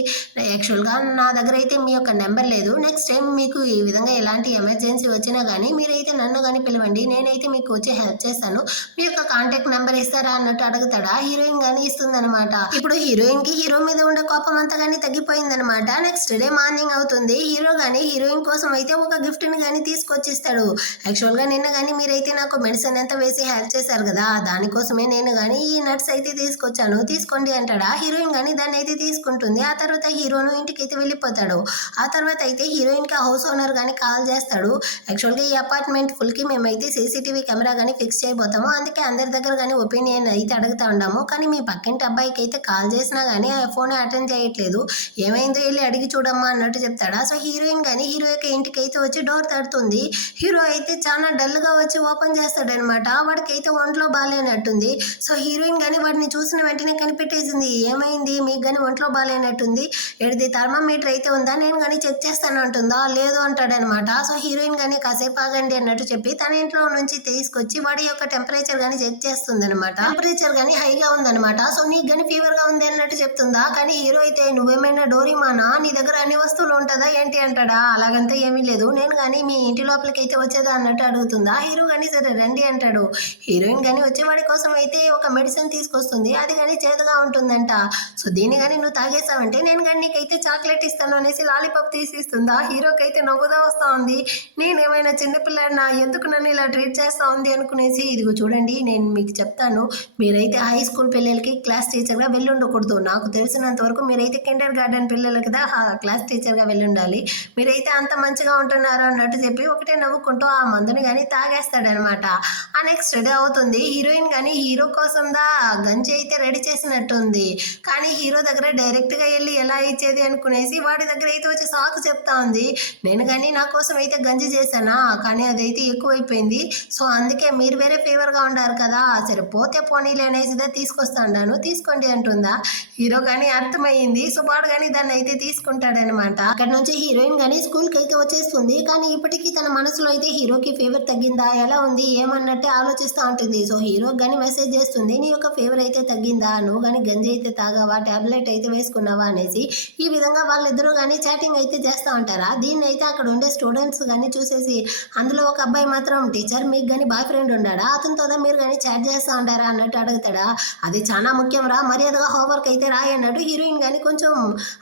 యాక్చువల్గా నా దగ్గర అయితే మీ యొక్క నెంబర్ లేదు, నెక్స్ట్ టైం మీకు ఈ విధంగా ఎలాంటి ఎమర్జెన్సీ వచ్చినా కానీ మీరైతే నన్ను కానీ పిలవండి, నేనైతే మీకు వచ్చి హెల్ప్ చేస్తాను, మీ యొక్క కాంటాక్ట్ నెంబర్ ఇస్తారా అన్నట్టు అడుగుతాడా. హీరోయిన్ గానీ ఇస్తుందన్నమాట. ఇప్పుడు హీరోయిన్ కి హీరో మీద ఉండే కోపం అంతా గానీ తగ్గిపోయిందనమాట. నెక్స్ట్ డే మార్నింగ్ అవుతుంది. హీరో గానీ హీరోయిన్ కోసం అయితే ఒక గిఫ్ట్ ని గానీ తీసుకొచ్చిస్తాడు. యాక్చువల్ గా నిన్న గానీ మీరైతే నాకు మెడిసిన్ అంతా వేసి హెల్ప్ చేశారు కదా, దానికోసమే నేను గానీ ఈ నట్స్ అయితే తీసుకొచ్చాను, తీసుకోండి అంటాడా. హీరోయిన్ గానీ దాన్ని అయితే తీసుకుంటుంది. ఆ తర్వాత హీరోను ఇంటికి అయితే వెళ్ళిపోతాడు. ఆ తర్వాత అయితే హీరోయిన్ కి హౌస్ ఓనర్ గానీ కాల్ చేస్తాడు. యాక్చువల్ గా ఈ అపార్ట్మెంట్ ఫుల్ కి మేమైతే సీసీటీవీ కెమెరా గానీ ఫిక్స్ చేయబోతాము, అందుకే అందరి దగ్గర గానీ ఒపీనియన్ అయితే అడుగుతా ఉన్నాము. కానీ మీ పక్కింటి అబ్బాయికి అయితే కాల్ చేసినా గానీ ఆ ఫోన్ అటెండ్ చేయట్లేదు, ఏమైందో వెళ్ళి అడిగి చూడమ్మా అన్నట్టు చెప్తాడా. సో హీరోయిన్ గానీ హీరో యొక్క ఇంటికి అయితే వచ్చి డోర్ తడుతుంది. హీరో అయితే చాలా డల్ గా వచ్చి ఓపెన్ చేస్తాడనమాట. వాడికి అయితే ఒంట్లో బాగాలేనట్టుంది. సో హీరోయిన్ గానీ వాడిని చూసిన వెంటనే కనిపెట్టేసింది. ఏమైంది, మీకు గానీ ఒంట్లో బాగాలేనట్టుంది, ఎడిది థర్మామీటర్ అయితే ఉందా, నేను గానీ చెక్ చేస్తాను అంటుందా. లేదు అంటాడనమాట. సో హీరోయిన్ గానీ కాసేపు ఆగండి అన్నట్టు చెప్పి తన ఇంట్లో నుంచి తీసుకొచ్చి వాడి యొక్క టెంపరేచర్ గానీ చెక్ చేస్తుంది అనమాట. టెంపరేచర్ గానీ హైగా ఉందన్నమాట. సో నీకు గానీ ఫీవర్ గా ఉంది అన్నట్టు చెప్తుందా. కానీ హీరో అయితే నువ్వేమైనా డోరీమానా, నీ దగ్గర అన్ని వస్తువులు ఉంటుందా ఏంటి అంటాడా. అలాగంతా ఏమీ లేదు, నేను గానీ మీ ఇంటి లోపలికి అయితే వచ్చేదా అన్నట్టు అడుగుతుందా. హీరో గానీ సరే రండి అంటాడు. హీరోయిన్ గానీ వచ్చి వాడి కోసం అయితే ఒక మెడిసిన్ తీసుకొస్తుంది. అది కానీ చేదుగా ఉంటుందంట. సో దీన్ని కానీ నువ్వు తాగేసావంటే నేను కానీ నీకైతే చాక్లెట్ ఇస్తాను అనేసి లాలీపాప్ తీసిస్తుందా. హీరోకి అయితే నవ్వుదా వస్తా ఉంది. నేనేమైనా చిన్నపిల్లాడినా, ఎందుకు నన్ను ఇలా ట్రీట్ చేస్తా ఉంది అనుకునేసి. ఇదిగో చూడండి, నేను మీకు చెప్తాను, మీరైతే హై స్కూల్ పిల్లలకి క్లాస్ టీచర్గా వెళ్ళి ఉండకూడదు. నాకు తెలిసినంత వరకు మీరైతే కిండర్ గార్డెన్ పిల్లలకి క్లాస్ టీచర్గా వెళ్ళి ఉండాలి. మీరైతే అంత మంచిగా ఉంటున్నారు అన్నట్టు చెప్పి ఒకటే నవ్వుకుంటూ ఆ మందుని కానీ తాగేస్తాడనమాట. ఆ నెక్స్ట్ డే అవుతుంది. హీరోయిన్ కానీ హీరో కోసం గంజి అయితే రెడీ చేసినట్టుంది. కానీ హీరో దగ్గర డైరెక్ట్గా వెళ్ళి ఎలా ఇచ్చేది అనుకునేసి వాడి దగ్గర అయితే వచ్చి సాకు చెప్తా ఉంది. నేను కానీ నా కోసం అయితే గంజి చేశానా, కానీ అదైతే ఎక్కువైపోయింది. సో అందుకే మీరు వేరే ఫీవర్గా ఉండారు కదా, సరే పోతే పోనీలు అనేసి తీసుకొస్తాను, తీసుకోండి అంటుందా. హీరో కానీ అర్థమయ్యింది. సో వాడు కానీ దాన్ని అయితే తీసుకుంటాడనమాట. అక్కడ నుంచి హీరోయిన్ కానీ స్కూల్కి అయితే వచ్చేస్తుంది. కానీ ఇప్పటికీ తన మనసులో అయితే హీరోకి ఫీవర్ తగ్గిందా, ఎలా ఉంది, ఏమన్నట్టే ఆలోచిస్తూ ఉంటుంది. సో హీరోకి కానీ మెసేజ్ చేస్తుంది, నీ యొక్క ఫీవర్ అయితే తగ్గిందా, నువ్వు కానీ గంజి అయితే తాగావా, టాబ్లెట్ అయితే వేసుకున్నావా అనేసి. ఈ విధంగా వాళ్ళిద్దరూ కానీ చాటింగ్ అయితే చేస్తూ ఉంటారా. దీన్ని అయితే అక్కడ ఉండే స్టూడెంట్స్ కానీ చూసేసి, అందులో ఒక అబ్బాయి మాత్రం టీచర్ మీకు కానీ బాయ్ ఫ్రెండ్ ఉన్నాడా, అతనితో మీరు కానీ చాట్ చేస్తూ ఉంటారా అన్నట్టు అడుగుతాడా. అది చాలా ముఖ్యం రా, మర్యాదగా హోంవర్క్ అయితే రాయి అన్నట్టు హీరోయిన్ కానీ కొంచెం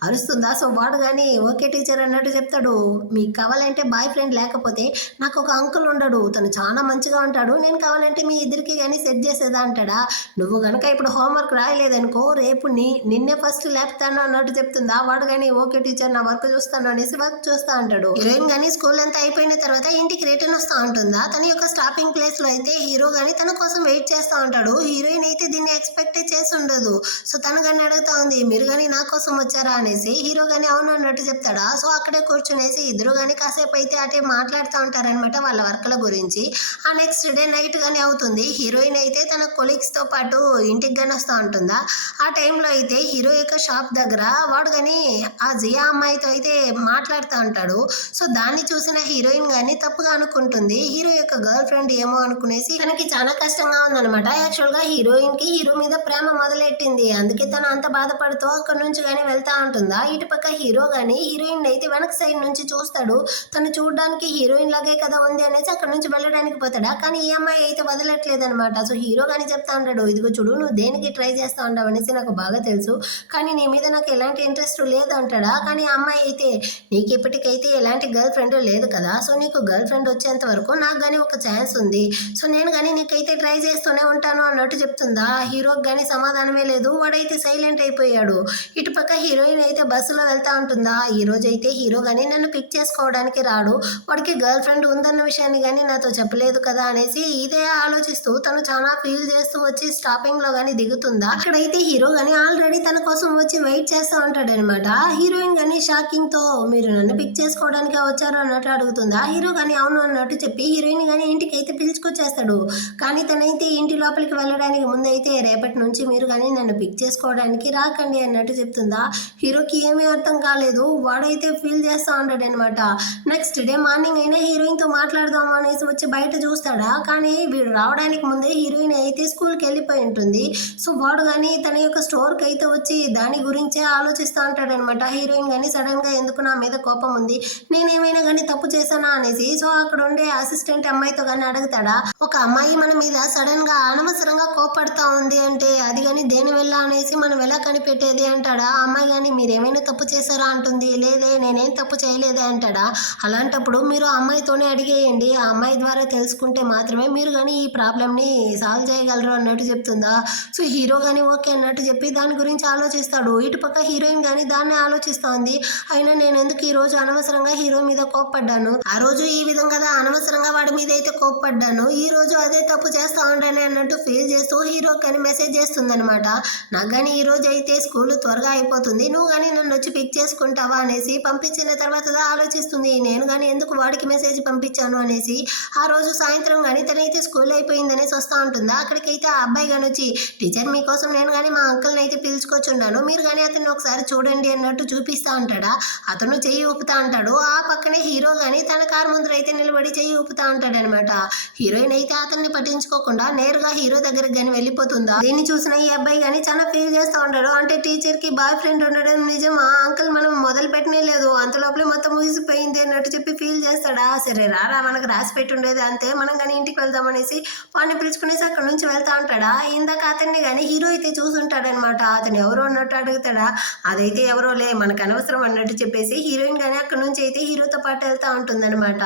అరుస్తుందా. సో వాడు కానీ ఓకే టీచర్ అన్నట్టు చెప్తాడు. మీకు కావాలంటే బాయ్ ఫ్రెండ్ లేకపోతే నాకు ఒక అంకుల్ ఉండడు, తను చాలా మంచిగా ఉంటాడు, నేను కావాలంటే మీ ఇద్దరికి కానీ సెట్ చేసేదా అంటాడా. నువ్వు కనుక ఇప్పుడు హోంవర్క్ రాయలేదనుకో రేపు నిన్నే ఫస్ట్ లేపుతాను అన్నట్టు చెప్తుందా. వాడు కానీ ఓకే టీచర్ నా వర్క్ చూస్తాను అనేసి వర్క్ చూస్తూ ఉంటాడు. హీరోయిన్ కానీ స్కూల్ అంతా అయిపోయిన తర్వాత ఇంటికి రిటర్న్ వస్తూ ఉంటుందా. తన యొక్క స్టాపింగ్ ప్లేస్ లో అయితే హీరో కానీ తన కోసం వెయిట్ చేస్తూ ఉంటాడు. హీరోయిన్ అయితే దీన్ని ఎక్స్పెక్ట్ చేసి ఉండదు. సో తను కానీ అడుగుతా ఉంది, మీరు కానీ నా కోసం వచ్చారా అనేసి. హీరో కానీ అవును అన్నట్టు చెప్తాడా. సో అక్కడే కూర్చునేసి ఇద్దరు కానీ కాసేపు అయితే అటే మాట్లాడుతూ ఉంటారనమాట వాళ్ళ వర్క్ల గురించి. ఆ నెక్స్ట్ డే నైట్ కానీ అవుతుంది. హీరోయిన్ అయితే తన కొలీగ్స్ తో పాటు ఇంటికి కానీ వస్తూ ఉంటుందా. ఆ టైంలో అయితే హీరో యొక్క షాప్ దగ్గర వాడు కానీ ఆ జియా అమ్మాయితో అయితే మాట్లాడుతూ ఉంటాడు. సో దాన్ని చూసిన హీరోయిన్ కానీ తప్పుగా అనుకుంటుంది. హీరో యొక్క గర్ల్ ఫ్రెండ్ ఏమో అనుకునేసి తనకి చాలా కష్టంగా ఉందనమాట. యాక్చువల్ గా హీరోయిన్ కి హీరో మీద ప్రేమ మొదలెట్టింది, అందుకే తను అంత బాధపడుతూ అక్కడ నుంచి కానీ వెళ్తా ఉంటుందా. ఇటు పక్క హీరో కానీ హీరోయిన్ అయితే వెనక సైడ్ నుంచి చూస్తాడు. తను చూడడానికి హీరోయిన్ లాగే కదా ఉంది అనేసి అక్కడ నుంచి వెళ్ళడానికి పోతాడా. కానీ ఈ అమ్మాయి అయితే వదలట్లేదు అనమాట. సో హీరో కానీ చెప్తా ఉంటాడు, ఇదిగో చూడు నువ్వు దేనికి ట్రై చేస్తా ఉంటావు అనేసి నాకు బాగా తెలుసు, కానీ నీ మీద నాకు ఎలాంటి ఇంట్రెస్ట్ లేదు అంటాడా. కానీ ఆ అమ్మాయి అయితే నీకు ఇప్పటికైతే ఎలాంటి గర్ల్ ఫ్రెండ్ లేదు కదా, సో నీకు గర్ల్ ఫ్రెండ్ వచ్చేంత వరకు నాకు కానీ ఒక ఛాన్స్ ఉంది, సో నేను కానీ నీకైతే ట్రై చేస్తూనే ఉంటాను అన్నట్టు చెప్తుందా. హీరోకి కానీ సమాధానమే లేదు. వాడైతే సైలెంట్ అయిపోయాడు. ఇటు పక్క హీరోయిన్ అయితే బస్సులో వెళ్తా ఉంటుందా. ఈ రోజు అయితే హీరో కానీ నన్ను పిక్ చేసుకోవడానికి రాడు, వాడికి గర్ల్ ఫ్రెండ్ ఉందన్న విషయాన్ని కానీ నాతో చెప్పలేదు కదా అనేసి ఇదే ఆలోచిస్తూ తను చాలా ఫీల్ చేస్తూ వచ్చి స్టాపింగ్ లో కానీ దిగుతుందా. అక్కడైతే హీరో కానీ ఆల్రెడీ తన కోసం వచ్చి వెయిట్ చేస్తూ ఉంటాడనమాట. హీరోయిన్ కానీ షాకింగ్ తో మీరు నన్ను పిక్ చేసుకోవడానికి వచ్చారు అన్నట్టు అడుగుతుందా. హీరో కానీ అవును అన్నట్టు చెప్పి హీరోయిన్ కానీ ఇంటికి అయితే పిలుచుకొచ్చేస్తాడు. కానీ తనైతే ఇంటి లోపలికి వెళ్ళడానికి ముందైతే రేపటి నుంచి మీరు కానీ నన్ను పిక్ చేసుకోవడానికి రాకండి అన్నట్టు చెప్తుందా. హీరోకి ఏమీ అర్థం కాలేదు. వాడైతే ఫీల్ చేస్తూ ఉంటాడు అనమాట. నెక్స్ట్ డే మార్నింగ్ అయినా హీరోయిన్ తో మాట్లాడదాం అనేసి వచ్చి బయట చూస్తాడా. కానీ వీడు రావడానికి ముందే హీరోయిన్ అయితే అయితే స్కూల్కి వెళ్ళిపోయి ఉంటుంది. సో వాడు కానీ తన యొక్క స్టోర్కి అయితే వచ్చి దాని గురించే ఆలోచిస్తూ ఉంటాడనమాట. హీరోయిన్ కానీ సడన్గా ఎందుకు నా మీద కోపం ఉంది, నేనేమైనా కానీ తప్పు చేశానా అనేసి. సో అక్కడ ఉండే అసిస్టెంట్ అమ్మాయితో కానీ అడుగుతాడా, ఒక అమ్మాయి మన మీద సడన్ గా అనవసరంగా కోపడతా ఉంది అంటే అది కానీ దేని వల్ల అనేసి మనం ఎలా కనిపెట్టేది అంటాడా. ఆ అమ్మాయి కానీ మీరేమైనా తప్పు చేశారా అంటుంది. లేదే నేనేం తప్పు చేయలేదే అంటాడా. అలాంటప్పుడు మీరు ఆ అమ్మాయితోనే అడిగేయండి, ఆ అమ్మాయి ద్వారా తెలుసుకుంటే మాత్రమే మీరు కానీ ఈ ప్రాబ్లమ్ని సాల్వ్ చేయగలరు అన్నట్టు చెప్తుందా. సో హీరో కానీ ఓకే అన్నట్టు చెప్పి దాని గురించి ఆలోచిస్తాడు. ఇటుపక్క హీరోయిన్ కానీ దాన్ని ఆలోచిస్తోంది. అయినా నేను ఎందుకు ఈ రోజు అనవసరంగా హీరో మీద కోప్పడ్డాను, ఆ రోజు ఈ విధంగా అనవసరంగా వాడి మీద అయితే కోప్పడ్డాను, ఈ రోజు అదే తప్పు చేస్తా ఉండని అన్నట్టు ఫీల్ చేస్తూ హీరో కానీ మెసేజ్ చేస్తుందనమాట. నాకు కానీ ఈ రోజు అయితే స్కూల్ త్వరగా అయిపోతుంది, నువ్వు కానీ నన్ను వచ్చి పిక్ చేసుకుంటావా అనేసి పంపించిన తర్వాత ఆలోచిస్తుంది. నేను కానీ ఎందుకు వాడికి మెసేజ్ పంపించాను అనేసి. ఆ రోజు సాయంత్రం కానీ తనైతే స్కూల్ అయిపోయిందనేసి వస్తూ ఉంటుందా. అక్కడికైతే ఆ అబ్బాయి కానీ వచ్చి టీచర్ మీకోసం నేను కానీ మా అంకుల్ని అయితే పిలుచుకొచ్చున్నాను, మీరు కానీ అతన్ని ఒకసారి చూడండి అన్నట్టు చూపిస్తా ఉంటాడా. అతను చెయ్యి ఊపుతా ఉంటాడు. ఆ పక్కనే హీరో కానీ తన కారు ముందర అయితే నిలబడి చెయ్యి ఊపుతా ఉంటాడనమాట. హీరోయిన్ అయితే అతన్ని పట్టించుకోకుండా నేరుగా హీరో దగ్గరికి కానీ వెళ్ళిపోతుందా. దీన్ని చూసిన ఈ అబ్బాయి కానీ చాలా ఫీల్ చేస్తూ ఉంటాడు. అంటే టీచర్ కి బాయ్ ఫ్రెండ్ ఉండడం నిజమా అంకుల్, మనం మొదలు పెట్టనే లేదు అంత లోపలే మొత్తం ముగిసిపోయింది అన్నట్టు చెప్పి ఫీల్ చేస్తాడా. సరే రారా మనకు రాసి పెట్టి ఉండేది అంతే, మనం కానీ ఇంటికి వెళ్దామనేసి వాడిని పిలుచుకునేసి అక్కడ నుంచి వెళ్తా ఉంటాడా. ఇందాక అతన్ని కానీ హీరో అయితే చూసుంటాడనమాట. అతను ఎవరో అన్నట్టు అడుగుతాడా. అదైతే ఎవరోలే మనకు అనవసరం అన్నట్టు చెప్పేసి హీరోయిన్ కానీ అక్కడ నుంచి అయితే హీరోతో పాటు వెళ్తా ఉంటుందన్నమాట.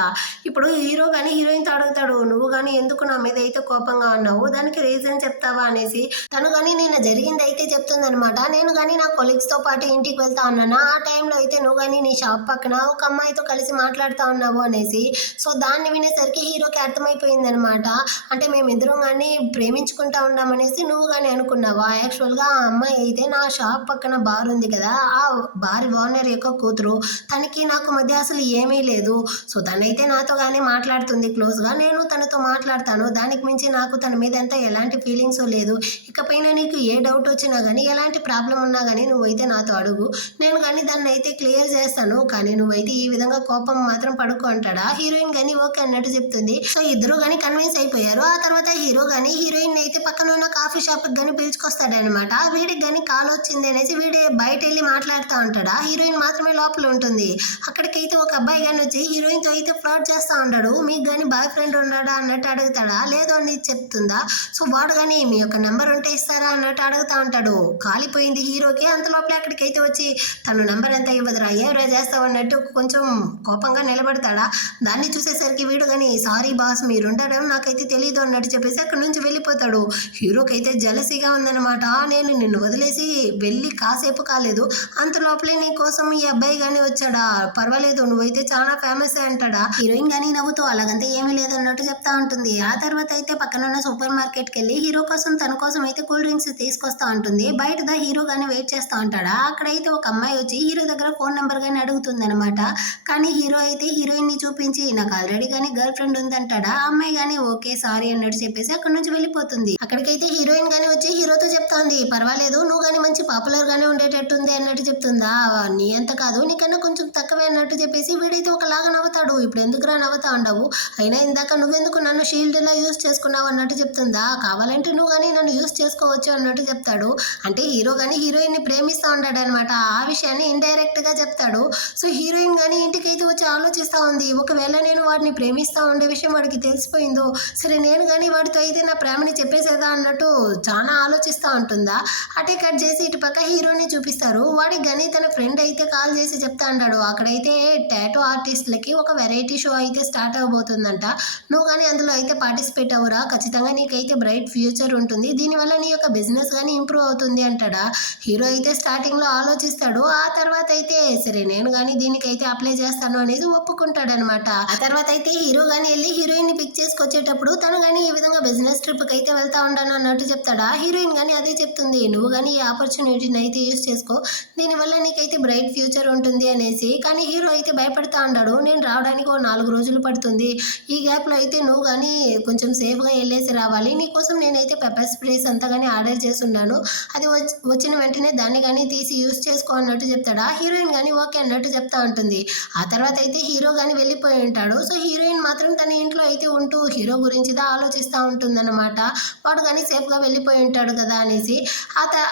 ఇప్పుడు హీరో కానీ హీరోయిన్తో అడుగుతాడు, నువ్వు కానీ ఎందుకు నా మీద అయితే కోపంగా ఉన్నావు, దానికి రీజన్ చెప్తావా అనేసి. తను కానీ నేను జరిగింది అయితే చెప్తుందనమాట. నేను కానీ నా కొలీగ్స్తో పాటు ఇంటికి వెళ్తా ఉన్నాను, ఆ టైంలో అయితే నువ్వు కానీ నీ షాప్ పక్కన ఒక అమ్మాయితో కలిసి మాట్లాడుతూ ఉన్నావు అనేసి. సో దాన్ని వినేసరికి హీరోకి అర్థమైపోయిందనమాట. అంటే మేమిద్దరం కానీ ప్రేమించుకుంటా ఉన్నామనేసి నువ్వు కానీ అనుకున్నావా. యాక్చువల్గా ఆ అమ్మాయి అయితే నా షాప్ పక్కన బార్ ఉంది కదా, ఆ బార్ ఓనర్ యొక్క కూతురు, తనకి నాకు మధ్య అసలు ఏమీ లేదు. సో తనైతే నాతో కానీ మాట్లాడుతుంది క్లోజ్గా, నేను తనతో మాట్లాడతాను, దానికి మించి నాకు తన మీద అంతా ఎలాంటి ఫీలింగ్స్ లేదు. ఇకపైన నీకు ఏ డౌట్ వచ్చినా కానీ ఎలాంటి ప్రాబ్లం ఉన్నా కానీ నువ్వైతే నాతో అడుగు, నేను కానీ దాన్ని అయితే క్లియర్ చేస్తాను, కానీ నువ్వైతే ఈ విధంగా కోపం మాత్రం పడుకో అంటాడా. హీరోయిన్ కానీ ఓకే అన్నట్టు చెప్తుంది. సో ఇద్దరు కానీ కన్విన్స్ అయిపోయారు. ఆ తర్వాత హీరో కానీ హీరోయిన్ అయితే పక్కన ఉన్న కాఫీ షాప్కి కానీ పిలుచుకొస్తాడనమాట. వీడికి కానీ కాల్ వచ్చింది అనేసి వీడి బయట వెళ్ళి మాట్లాడుతూ ఉంటాడా. హీరోయిన్ మాత్రమే లోపల ఉంటుంది. అక్కడికైతే ఒక అబ్బాయి కానీ వచ్చి హీరోయిన్తో అయితే ఫ్లాట్ చేస్తూ ఉంటాడు. మీకు కానీ బాయ్ ఫ్రెండ్ ఉన్నాడా అన్నట్టు అడుగుతాడా. లేదు అని చెప్తుందా. సో వాడు కానీ మీ యొక్క నెంబర్ ఉంటే ఇస్తారా అన్నట్టు అడుగుతూ ఉంటాడు. కాలిపోయింది హీరోకి. అంత లోపల అక్కడికైతే వచ్చి తను నెంబర్ ఎంత ఇవ్వదురా, ఎవరో చేస్తావు అన్నట్టు కొంచెం కోపంగా నిలబడతాడా. దాన్ని చూసేసరికి వీడు కానీ సారీ బాస్ మీరుండడం నాకైతే తెలియదు అన్నట్టు చెప్పేసి అక్కడ నుంచి వెళ్ళిపోతాడు. హీరోకి అయితే జలసీగా ఉందన్నమాట. నేను నిన్ను వదిలేసి వెళ్ళి కాసేపు కాలేదు, అంత లోపలే నీ కోసం ఈ అబ్బాయి కానీ వచ్చాడా, పర్వాలేదు నువ్వైతే చాలా ఫేమస్ అంటాడా. హీరోయిన్ కానీ నవ్వుతూ అలాగంతా ఏమీ లేదు అన్నట్టు చెప్తా ఉంటుంది. ఆ తర్వాత అయితే పక్కనున్న సూపర్ మార్కెట్కి వెళ్ళి హీరో కోసం తన కోసం అయితే కూల్ డ్రింక్స్ తీసుకొస్తా ఉంటుంది. బయట హీరో కానీ వెయిట్ చేస్తూ ఉంటాడా. అక్కడైతే ఒక అమ్మాయి వచ్చి హీరో దగ్గర ఫోన్ నెంబర్ కానీ అడుగుతుంది అనమాట. కానీ హీరో అయితే హీరోయిన్ ని చూపించి నాకు ఆల్రెడీ కానీ గర్ల్ ఫ్రెండ్ ఉందంటాడా. ఆ అమ్మాయి కానీ ఓకే సారీ అన్నట్టు చెప్పేసి అక్కడ నుంచి వెళ్ళిపోతుంది. అక్కడికైతే హీరోయిన్ కానీ వచ్చి హీరోతో చెప్తాంది, పర్వాలేదు నువ్వు కానీ మంచి పాపులర్ గానే ఉండేటట్టుంది అన్నట్టు చెప్తుందా. నీ అంత కాదు నీకన్నా కొంచెం తక్కువే అన్నట్టు చెప్పేసి వీడైతే ఒకలాగా నవ్వుతాడు. ఇప్పుడు ఎందుకురా నవ్వుతా ఉండవు, అయినా ఇందాక నువ్వెందుకు నన్ను షీల్డ్ లా యూజ్ చేసుకున్నావు అన్నట్టు చెప్తుందా. కావాలంటే నువ్వు కానీ నన్ను యూజ్ చేసుకోవచ్చు అన్నట్టు చెప్తాడు. అంటే హీరో కానీ హీరోయిన్ ని ప్రేమిస్తూ ఉంటాడు అనమాట. ఆ విషయాన్ని ఇండైరెక్ట్ గా చెప్తాడు. సో హీరోయిన్ కానీ ఇంటికైతే వచ్చి ఆలోచిస్తూ ఉంది, ఒకవేళ నేను వాడిని ప్రేమిస్తూ ఉండే విషయం వాడికి తెలిసిపోయిందో, సరే నేను కానీ వాడితో అయితే నా ప్రేమని చెప్పేసేదా అన్నట్టు చాలా ఆలోచిస్తూ ఉంటుందా. అటే కట్ చేసి ఇటు పక్క హీరోని చూపిస్తారు. వాడికి కానీ తన ఫ్రెండ్ అయితే కాల్ చేసి చెప్తా అంటాడు, అక్కడైతే టాటూ ఆర్టిస్టులకి ఒక వెరైటీ షో అయితే స్టార్ట్ అవబోతుందంట, నువ్వు కానీ అందులో అయితే పార్టిసిపేట్ అవ్వరా, ఖచ్చితంగా నీకైతే బ్రైట్ ఫ్యూచర్ ఉంటుంది, దీనివల్ల నీ యొక్క బిజినెస్ కానీ ఇంప్రూవ్ అవుతుంది అంటాడా. హీరో అయితే స్టార్టింగ్ లో ఆలోచిస్తాడు. ఆ తర్వాత అయితే సరే నేను కానీ దీనికైతే అప్లై చేస్తాను అనేది ఒప్పుకుంటాడనమాట. ఆ తర్వాత అయితే హీరో కానీ వెళ్ళి హీరోయిన్ ని పిక్ చేసుకొచ్చేటప్పుడు తను కానీ ఈ విధంగా బిజినెస్ ట్రిప్ కి అయితే వెళ్తా ఉంటాను అన్నట్టు చెప్తాడా. హీరోయిన్ కానీ అదే చెప్తుంది, నువ్వు కానీ ఈ ఆపర్చునిటీని అయితే యూజ్ చేసుకో, దీనివల్ల నీకైతే బ్రైట్ ఫ్యూచర్ ఉంటుంది అనేసి. కానీ హీరో అయితే భయపడతా ఉంటాడు, నేను రావడానికి ఓ 4 రోజులు పడుతుంది, ఈ గ్యాప్ లో అయితే నువ్వు కానీ కొంచెం సేఫ్ గా వెళ్ళేసి రావాలి, నీకోసం నేనైతే పెప్పర్ స్ప్రేస్ అంతా కానీ ఆర్డర్ చేసి ఉన్నాను, అది వచ్చిన వెంటనే దాన్ని కానీ తీసి యూజ్ చేసుకో అన్నట్టు చెప్తాడా. హీరోయిన్ కానీ ఓకే అన్నట్టు చెప్తా ఉంటుంది. ఆ తర్వాత అయితే హీరో కానీ వెళ్ళిపోయి ఉంటాడు. సో హీరోయిన్ మాత్రం తన ఇంట్లో అయితే ఉంటూ హీరో గురించి ఆలోచిస్తూ ఉంటుందన్నమాట. అనమాట. వాడు కానీ సేఫ్గా వెళ్ళిపోయి ఉంటాడు కదా అనేసి.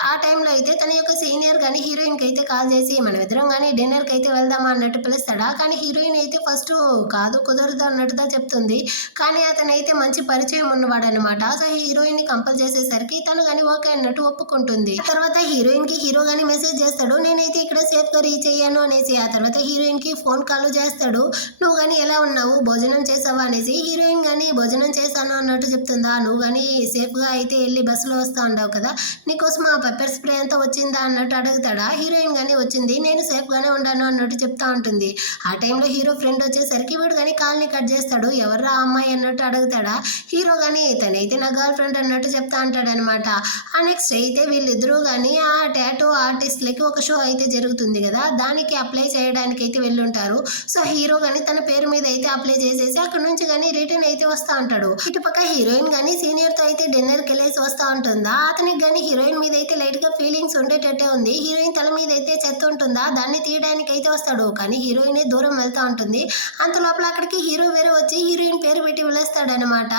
ఆ టైంలో అయితే తన యొక్క సీనియర్ కానీ హీరోయిన్కి అయితే కాల్ చేసి మనం ఇద్దరం కానీ డిన్నర్కి అయితే వెళ్దామా అన్నట్టు పిలుస్తాడా. కానీ హీరోయిన్ అయితే ఫస్ట్ కాదు కుదరదు అన్నట్టుగా చెప్తుంది. కానీ అతనైతే మంచి పరిచయం ఉన్నవాడు అనమాట. సో హీరోయిన్ని కంపల్ చేసేసరికి తను కానీ ఓకే అన్నట్టు ఒప్పుకుంటుంది. ఆ తర్వాత హీరోయిన్కి హీరో కానీ మెసేజ్ చేస్తాడు, నేనైతే ఇక్కడ సేఫ్గా రీచ్ అయ్యాను అనేసి. ఆ తర్వాత హీరోయిన్కి ఫోన్ కాల్ చేస్తాడు, నువ్వు కానీ ఎలా ఉన్నావు, భోజనం చేసావా అనేసి. హీరోయిన్ కానీ భోజనం చేశాను అన్నట్టు చెప్తుందా. నువ్వు కానీ సేఫ్గా అయితే వెళ్ళి బస్సులో వస్తా ఉండవు కదా, నీకోసం ఆ పెప్పర్ స్ప్రే అంతా వచ్చిందా అన్నట్టు అడుగుతాడా. హీరోయిన్ కానీ వచ్చింది, నేను సేఫ్గానే ఉన్నాను అన్నట్టు చెప్తా ఉంటుంది. ఆ టైంలో హీరో ఫ్రెండ్ వచ్చేసరికి వీడు కానీ కాల్ని కట్ చేస్తాడు. ఎవర్రా అమ్మాయి అన్నట్టు అడుగుతాడా. హీరో కానీ తనైతే నా గర్ల్ ఫ్రెండ్ అన్నట్టు చెప్తా అంటాడనమాట. ఆ నెక్స్ట్ అయితే వీళ్ళిద్దరూ కానీ ఆ టాటూ ఆర్టిస్ట్లకి ఒక షో అయితే జరుగుతుంది కదా, దానికి అప్లై చేయడానికి అయితే వెళ్ళుంటారు. సో హీరో కానీ తన పేరు మీద అయితే అప్లై చేసేసి అక్కడ నుంచి కానీ రిటర్న్ అయితే వస్తూ ఉంటాడు. ఇటుపక్క హీరోయిన్ కానీ సీనియర్తో అయితే డిన్నర్కి వెళ్ళేసి వస్తూ ఉంటుందా. అతనికి కానీ హీరోయిన్ మీద అయితే లైట్గా ఫీలింగ్స్ ఉండేటట్టే ఉంది. హీరోయిన్ తల మీద అయితే చెత్త ఉంటుందా, దాన్ని తీయడానికి అయితే వస్తాడు. కానీ హీరోయిన్ దూరం వెళ్తూ ఉంటుంది. అంత లోపల అక్కడికి హీరో వేరే వచ్చి హీరోయిన్ పేరు పెట్టి పిలుస్తాడనమాట.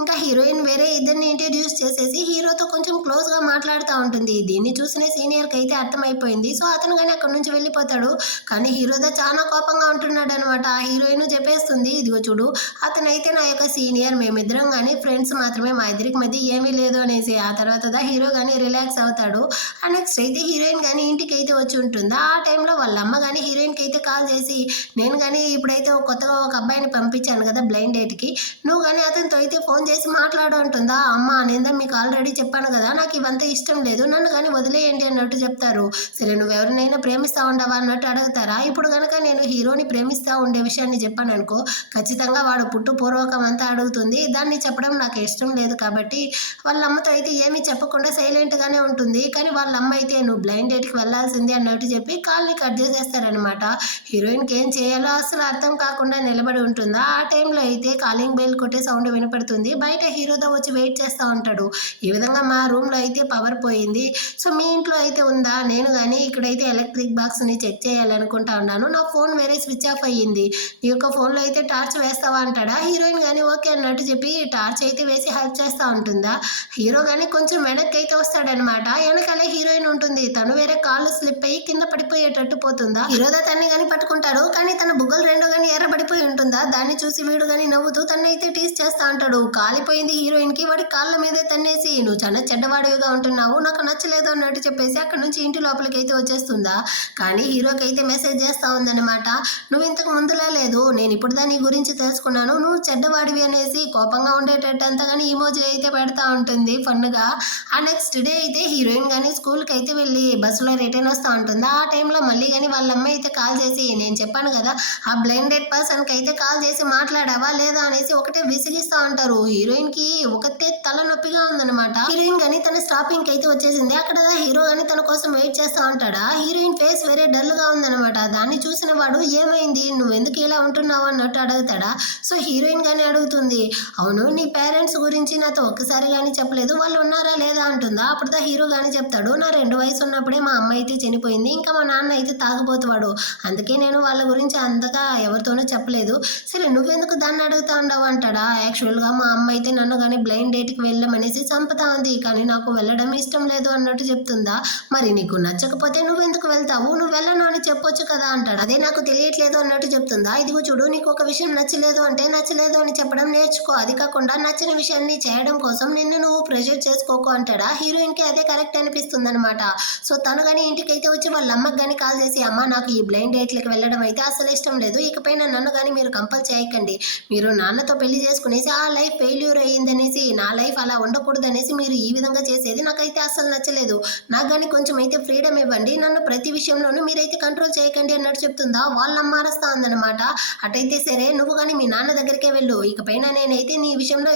ఇంకా హీరోయిన్ వేరే ఇద్దరిని ఇంట్రడ్యూస్ చేసేసి హీరోతో కొంచెం క్లోజ్గా మాట్లాడుతూ ఉంటుంది. దీన్ని చూసిన సీనియర్కి అయితే అర్థమైపోయింది. సో అతను కానీ అక్కడ నుంచి వెళ్ళిపోతాడు. కానీ హీరోతో చాలా కోపంగా ఉంటున్నాడు అనమాట. ఆ హీరోయిన్ చెప్పేస్తుంది, ఇదిగో చూడు అతనైతే నా యొక్క సీనియర్, మేమిద్దరం కానీ ఫ్రెండ్స్ మాత్రమే, మా ఇద్దరికి మధ్య ఏమీ లేదు అనేసి. ఆ తర్వాత హీరో కానీ రిలాక్స్ అవుతాడు. ఆ నెక్స్ట్ అయితే హీరోయిన్ కానీ ఇంటికి అయితే వచ్చి ఉంటుందా. ఆ టైంలో వాళ్ళ అమ్మ కానీ హీరోయిన్కి అయితే కాల్ చేసి, నేను కానీ ఇప్పుడైతే కొత్తగా ఒక అబ్బాయిని పంపించాను కదా బ్లైండ్ డేట్కి, నువ్వు కానీ అతనితో అయితే ఫోన్ చేసి మాట్లాడు అంటుందా. అమ్మ నేను మీకు ఆల్రెడీ చెప్పాను కదా, నాకు ఇవంతా ఇష్టం లేదు, నన్ను కానీ వదిలేయండి అన్నట్టు చెప్తారు. సరే నువ్వు ఎవరినైనా ప్రేమిస్తా ఉండవా అన్నట్టు అడుగుతారా. ఇప్పుడు కనుక నేను హీరోని ప్రేమిస్తా ఉండే విషయాన్ని చెప్పాను అనుకో, ఖచ్చితంగా వాడు పూర్వకం అంతా అడుగుతుంది. దాన్ని చెప్పడం నాకు ఇష్టం లేదు కాబట్టి వాళ్ళ అమ్మతో అయితే ఏమీ చెప్పకుండా సైలెంట్గానే ఉంటుంది. కానీ వాళ్ళ అమ్మ అయితే నువ్వు బ్లైండ్ డేట్కి వెళ్ళాల్సిందే అన్నట్టు చెప్పి కాల్ని కట్ చేసేస్తారనమాట. హీరోయిన్కి ఏం చేయాలో అసలు అర్థం కాకుండా నిలబడి ఉంటుందా. ఆ టైంలో అయితే కాలింగ్ బెల్ కొట్టే సౌండ్ వినపడుతుంది. బయట హీరోతో వచ్చి వెయిట్ చేస్తూ ఉంటాడు. ఈ విధంగా మా రూమ్లో అయితే పవర్ పోయింది, సో మీ ఇంట్లో అయితే ఉందా, నేను కానీ ఇక్కడైతే ఎలక్ట్రిక్ బాక్స్ని చెక్ చేయాలనుకుంటా ఉన్నాను, నా ఫోన్ వేరే స్విచ్ ఆఫ్ అయ్యింది, నీ యొక్క ఫోన్లో అయితే టార్చ్ వేస్తావా అంటాడా. హీరోయిన్ కానీ ఓకే అన్నట్టు చెప్పి టార్చ్ అయితే వేసి హెల్ప్ చేస్తూ ఉంటుందా. హీరో కానీ కొంచెం వెనక్కి అయితే వస్తాడనమాట. వెనకాలే హీరోయిన్ ఉంటుంది. తను వేరే కాళ్ళు స్లిప్ అయ్యి కింద పడిపోయేటట్టు పోతుందా. హీరోదా తన్ని కానీ పట్టుకుంటాడు. కానీ తన బుగ్గలు రెండు కానీ ఎర్రబడిపోయి ఉంటుందా. దాన్ని చూసి వీడు కానీ నవ్వుతూ తన్ని అయితే టీస్ చేస్తా ఉంటాడు. కాలిపోయింది హీరోయిన్కి. వాడి కాళ్ళ మీదే తన్నేసి, నువ్వు చాలా చెడ్డవాడివిగా ఉంటున్నావు, నాకు నచ్చలేదు అన్నట్టు చెప్పేసి అక్కడ నుంచి ఇంటి లోపలికి అయితే వచ్చేస్తుందా. కానీ హీరోకి అయితే మెసేజ్ చేస్తూ ఉందన్నమాట, నువ్వు ఇంతకు ముందులా లేదు, నేను ఇప్పుడు దాని గురించి తెలుసుకున్నాను, నువ్వు చెడ్డవాడివి అనేసి కోపంగా ఉండేటట్టు అంతా కానీ ఈమోజీ అయితే పెడతా ఉంటుంది ఫన్గా. ఆ నెక్స్ట్ డే అయితే హీరోయిన్ కానీ స్కూల్కి అయితే వెళ్ళి బస్సులో రిటర్న్ వస్తూ ఉంటుంది. ఆ టైంలో మళ్ళీ కానీ వాళ్ళ అమ్మ అయితే కాల్ చేసి, నేను చెప్పాను కదా ఆ బ్లైండెడ్ పర్సన్కి అయితే కాల్ చేసి మాట్లాడావా లేదా అనేసి ఒకటే విసిగిస్తూ ఉంటారు. హీరోయిన్కి ఒకటే తలనొప్పిగా ఉందన్నమాట. హీరోయిన్ కానీ తన స్టాపింగ్కి అయితే వచ్చేసింది. అక్కడ హీరో కానీ తన కోసం వెయిట్ చేస్తూ ఉంటాడా. హీరోయిన్ ఫేస్ వేరే డల్గా ఉందన్నమాట. దాన్ని చూసిన వాడు ఏమైంది, నువ్వు ఎందుకు ఇలా ఉంటున్నావు అన్నట్టు అడుగుతాడా. సో హీరోయిన్ కానీ అడుగుతుంది, అవును నీ పేరెంట్స్ గురించి నాతో ఒక్కసారి కానీ చెప్పలేదు, వాళ్ళు ఉన్నారా లేదా అంటుందా. అప్పుడు హీరో కానీ చెప్తాడు, నా 2 వయసు ఉన్నప్పుడే మా అమ్మ అయితే చనిపోయింది, ఇంకా మా నాన్న అయితే తాగబోతువాడు, అందుకే నేను వాళ్ళ గురించి అంతగా ఎవరితోనూ చెప్పలేదు. సరే నువ్వెందుకు దాన్ని అడుగుతా ఉండవు అంటాడా. యాక్చువల్గా మా అమ్మ అయితే నన్ను కానీ బ్లైండ్ డేట్కి వెళ్ళమనేసి చంపుతా ఉంది, కానీ నాకు వెళ్ళడం ఇష్టం లేదు అన్నట్టు చెప్తుందా. మరి నీకు నచ్చకపోతే నువ్వెందుకు వెళ్తావు, నువ్వు వెళ్ళను అని చెప్పొచ్చు కదా అంటాడు. అదే నాకు తెలియట్లేదు అన్నట్టు చెప్తుందా. ఇదిగో చూడు, నీకు ఒక విషయం నచ్చలేదు అంటే నచ్చలేదు అని చెప్పడం నేర్చుకో, అది కాకుండా నచ్చిన విషయాన్ని చేయడం కోసం నిన్ను నువ్వు ప్రెషర్ చేసుకోకు అంటాడా. హీరోయిన్కి అదే కరెక్ట్ అనిపిస్తుంది అనమాట. సో తను కానీ ఇంటికైతే వచ్చి వాళ్ళ అమ్మకి కానీ కాల్ చేసి, అమ్మ నాకు ఈ బ్లైండ్ డేట్లకు వెళ్ళడం అయితే అసలు ఇష్టం లేదు, ఇకపైన నన్ను కానీ మీరు కంపల్ చేయకండి, మీరు నాన్నతో పెళ్లి చేసుకునేసి ఆ లైఫ్ ఫెయిల్యూర్ అయ్యిందనేసి, నా లైఫ్ అలా ఉండకూడదు అనేసి మీరు ఈ విధంగా చేసేది నాకైతే అసలు నచ్చలేదు, నాకు కానీ కొంచెం అయితే ఫ్రీడమ్ ఇవ్వండి, నన్ను ప్రతి విషయంలోనూ మీరైతే కంట్రోల్ చేయకండి అన్నట్టు చెప్తుందా. వాళ్ళ అమ్మ అరుస్తా ఉందన్నమాట. అటైతే సరే నువ్వు కానీ మీ నాన్న దగ్గరికే వెళ్ళు, ఇకపైన నేనైతే నీ విషయంలో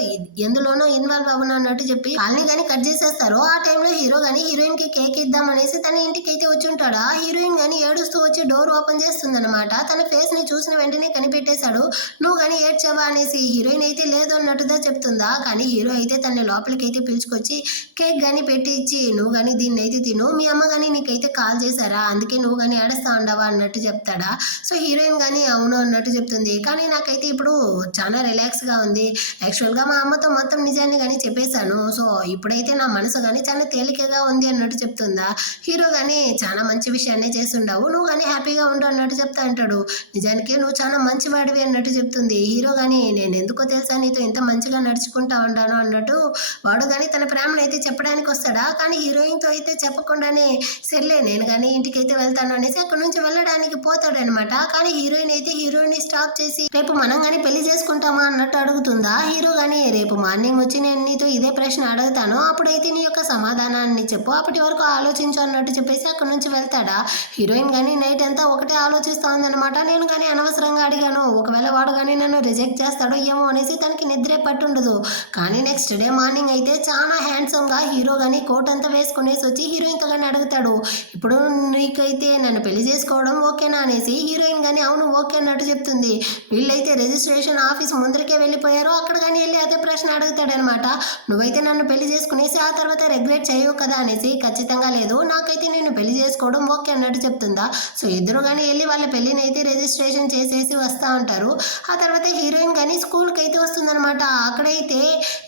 ఎందులోనో ఇన్వాల్వ్ అవ్వను అన్నట్టు చెప్పి కాల్ని కానీ కట్ చేసేస్తారు. ఆ టైంలో హీరో కానీ హీరోయిన్ కి కేక్ ఇద్దాం అనేసి తన ఇంటికి అయితే వచ్చి ఉంటాడా. హీరోయిన్ కానీ ఏడుస్తూ వచ్చి డోర్ ఓపెన్ చేస్తుంది అనమాట. తన ఫేస్ ని చూసిన వెంటనే కనిపెట్టేశాడు. నువ్వు కానీ ఏడ్చావా అనేసి. హీరోయిన్ అయితే లేదు అన్నట్టుగా చెప్తుందా. కానీ హీరో అయితే తన లోపలికి అయితే పిలుచుకొచ్చి కేక్ కానీ పెట్టి ఇచ్చి, నువ్వు కానీ దీన్ని అయితే తిను, మీ అమ్మ కానీ నీకైతే కాల్ చేశారా, అందుకే నువ్వు కానీ ఏడుస్తా ఉండవా అన్నట్టు చెప్తాడా. సో హీరోయిన్ కానీ అవును అన్నట్టు చెప్తుంది. కానీ నాకైతే ఇప్పుడు చాలా రిలాక్స్గా ఉంది, యాక్చువల్గా మా అమ్మతో మొత్తం నిజం నిజాన్ని కానీ చెప్పేశాను. సో ఇప్పుడైతే నా మనసు కానీ చాలా తేలికగా ఉంది అన్నట్టు చెప్తుందా. హీరో కానీ చాలా మంచి విషయాన్నే చేస్తుండవు, నువ్వు కానీ హ్యాపీగా ఉండు అన్నట్టు చెప్తా అంటాడు. నిజానికి నువ్వు చాలా మంచివాడివి అన్నట్టు చెప్తుంది. హీరో కానీ నేను ఎందుకో తెలుసా నీతో ఇంత మంచిగా నడుచుకుంటా ఉంటాను అన్నట్టు వాడు కానీ తన ప్రేమను అయితే చెప్పడానికి వస్తాడా. కానీ హీరోయిన్తో అయితే చెప్పకుండానే సర్లే నేను కానీ ఇంటికి అయితే వెళ్తాను అనేసి అక్కడ నుంచి వెళ్ళడానికి పోతాడనమాట. కానీ హీరోయిన్ అయితే హీరోయిన్ స్టాప్ చేసి రేపు మనం కానీ పెళ్లి చేసుకుంటామా అన్నట్టు అడుగుతుందా. హీరో కానీ రేపు మార్నింగ్ వచ్చి నేను నీతో ఇదే ప్రశ్న అడుగుతాను, అప్పుడైతే నీ యొక్క సమాధానాన్ని చెప్పు, అప్పటి వరకు ఆలోచించు అన్నట్టు చెప్పేసి అక్కడ నుంచి వెళ్తాడా. హీరోయిన్ కానీ నైట్ అంతా ఒకటే ఆలోచిస్తూ ఉందనమాట. నేను కానీ అనవసరంగా అడిగాను, ఒకవేళ వాడు కానీ నన్ను రిజెక్ట్ చేస్తాడో ఏమో అనేసి తనకి నిద్రే పట్టుండదు. కానీ నెక్స్ట్ డే మార్నింగ్ అయితే చాలా హ్యాండ్సమ్గా హీరో కానీ కోట్ అంతా వేసుకునేసి వచ్చి హీరోయిన్తో కానీ అడుగుతాడు, ఇప్పుడు నీకైతే నన్ను పెళ్లి చేసుకోవడం ఓకేనా అనేసి. హీరోయిన్ కానీ అవును ఓకే అన్నట్టు చెప్తుంది. వీళ్ళైతే రిజిస్ట్రేషన్ ఆఫీస్ ముందరికే వెళ్ళిపోయారు, అక్కడ కానీ వెళ్ళి అదే ప్రశ్న అడుగుతాడనమాట. నువ్వైతే నన్ను పెళ్లి చేసుకునేసి ఆ తర్వాత రెగ్రెట్ చేయవు కదా అనేసి. ఖచ్చితంగా లేదు, నాకైతే నేను పెళ్లి చేసుకోవడం ఓకే అన్నట్టు చెప్తుందా. సో ఇద్దరు కానీ వెళ్ళి వాళ్ళ పెళ్లిని అయితే రిజిస్ట్రేషన్ చేసేసి వస్తూ ఉంటారు. ఆ తర్వాత హీరోయిన్ కానీ స్కూల్కి అయితే వస్తుందనమాట. అక్కడైతే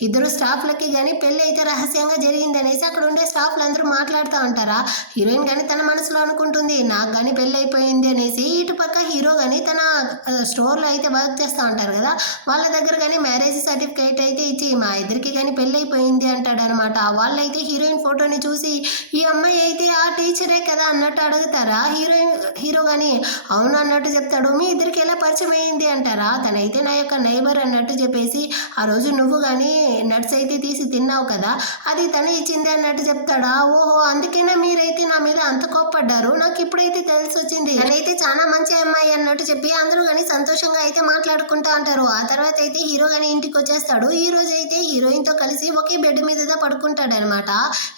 ఇద్దరు స్టాఫ్లకి కానీ పెళ్లి అయితే రహస్యంగా జరిగింది అనేసి అక్కడ ఉండే స్టాఫ్లు అందరూ మాట్లాడుతూ ఉంటారా. హీరోయిన్ కానీ తన మనసులో అనుకుంటుంది నాకు కానీ పెళ్ళి అయిపోయింది అనేసి. ఇటు పక్క హీరో కానీ తన స్టోర్లో అయితే వర్క్ చేస్తూ ఉంటారు కదా, వాళ్ళ దగ్గర కానీ మ్యారేజ్ సర్టిఫికేట్ అయితే ఇచ్చి మా ఇద్దరికి కానీ పెళ్ళి అయిపోయింది అంటాడనమాట. వాళ్ళైతే హీరోయిన్ ఫోటోని చూసి ఈ అమ్మాయి అయితే ఆ టీచరే కదా అన్నట్టు అడుగుతారా. హీరో కానీ అవును అన్నట్టు చెప్తాడు. మీ ఇద్దరికి ఎలా పరిచయం అయింది అంటారా. తనైతే నా యొక్క నైబర్ అన్నట్టు చెప్పేసి ఆ రోజు నువ్వు కానీ నట్స్ అయితే తీసి తిన్నావు కదా, అది తనే ఇచ్చింది అన్నట్టు చెప్తాడా. ఓహో అందుకేనా మీరైతే నా మీద అంత కోప్పడ్డారు, నాకు ఇప్పుడైతే తెలిసి వచ్చింది, తనైతే చాలా మంచి అమ్మాయి అన్నట్టు చెప్పి అందరూ కానీ సంతోషంగా అయితే మాట్లాడుకుంటా ఉంటారు. ఆ తర్వాత అయితే హీరో కానీ ఇంటికి వచ్చేస్తాడు. ఈ రోజు అయితే హీరోయిన్తో కలిసి ఒకే బెడ్ మీద పడుకుంటాడు అనమాట.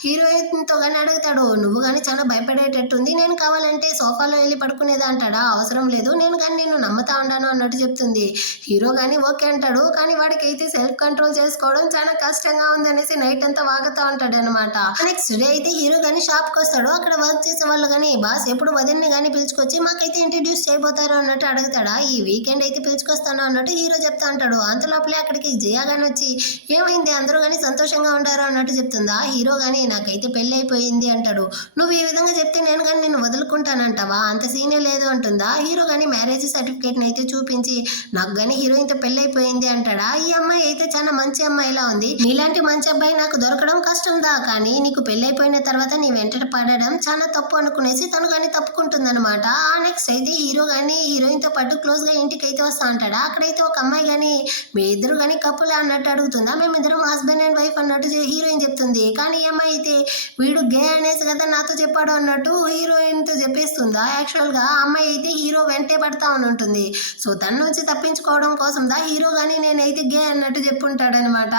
హీరోయిన్తో కానీ అడుగుతాడు, నువ్వు కానీ చాలా భయపడేటట్టుంది, నేను కావాలంటే సోఫాలో వెళ్ళి పడుకునేదా అంటాడా. అవసరం లేదు, నేను కానీ నేను నమ్ముతా ఉన్నాను అన్నట్టు చెప్తుంది. హీరో కానీ ఓకే అంటాడు. కానీ వాడికి అయితే సెల్ఫ్ కంట్రోల్ చేసుకోవడం చాలా కష్టంగా ఉందనేసి నైట్ అంతా వాగుతూ ఉంటాడు అనమాట. నెక్స్ట్ డే అయితే హీరో కానీ షాప్కి వస్తాడు. అక్కడ వర్క్ చేసే వాళ్ళు కానీ బాస్ ఎప్పుడు వదిలిని కానీ పిలుచుకొచ్చి మాకైతే ఇంట్రడ్యూస్ చేయబోతారు అన్నట్టు అడుగుతాడా. ఈ వీకెండ్ అయితే పిలుచుకొస్తాను అన్నట్టు హీరో చెప్తా అంటాడు. అంతలోపలే అక్కడికి జియా కానీ వచ్చి ఏమైంది అందరూ కానీ సంతోషంగా ఉంటారు అన్నట్టు చెప్తుందా. హీరో కానీ నాకైతే పెళ్ళి అయిపోయింది అంటాడు. నువ్వు ఈ విధంగా చెప్తే నేను కానీ నేను వదులుకుంటానంటావా, అంత సీనే లేదు అంటుందా. హీరో కానీ మ్యారేజ్ సర్టిఫికేట్ని అయితే చూపించి నాకు కానీ హీరోయిన్తో పెళ్ళి అయిపోయింది అంటాడా. ఈ అమ్మాయి అయితే చాలా మంచి అమ్మాయిలా ఉంది, నీలాంటి మంచి అబ్బాయి నాకు దొరకడం కష్టందా, కానీ నీకు పెళ్ళి అయిపోయిన తర్వాత నీ వెంట పడడం చాలా తప్పు అనుకునేసి తను కానీ తప్పుకుంటుందనమాట. ఆ నెక్స్ట్ అయితే హీరో కానీ హీరోయిన్తో పాటు క్లోజ్గా ఇంటికి అయితే వస్తా ఉంటాడా. అక్కడైతే ఒక అమ్మాయి కానీ మీ ఇద్దరు కానీ కప్పులే అన్నట్టు అడుగుతుందా. మేమిద్దరం హస్బెండ్ అండ్ వైఫ్ అన్నట్టు హీరోయిన్ చెప్తుంది. కానీ ఈ అమ్మాయి అయితే వీడు గే అనేసి కదా నాతో చెప్పాడు అన్నట్టు హీరోయిన్తో చెప్పేస్తుందా. యాక్చువల్గా ఆ అమ్మాయి అయితే హీరో వెంటే పడతా ఉంటుంది. సో తన నుంచి తప్పించుకోవడం కోసం హీరో కానీ నేనైతే గే అన్నట్టు చెప్పుంటాడనమాట.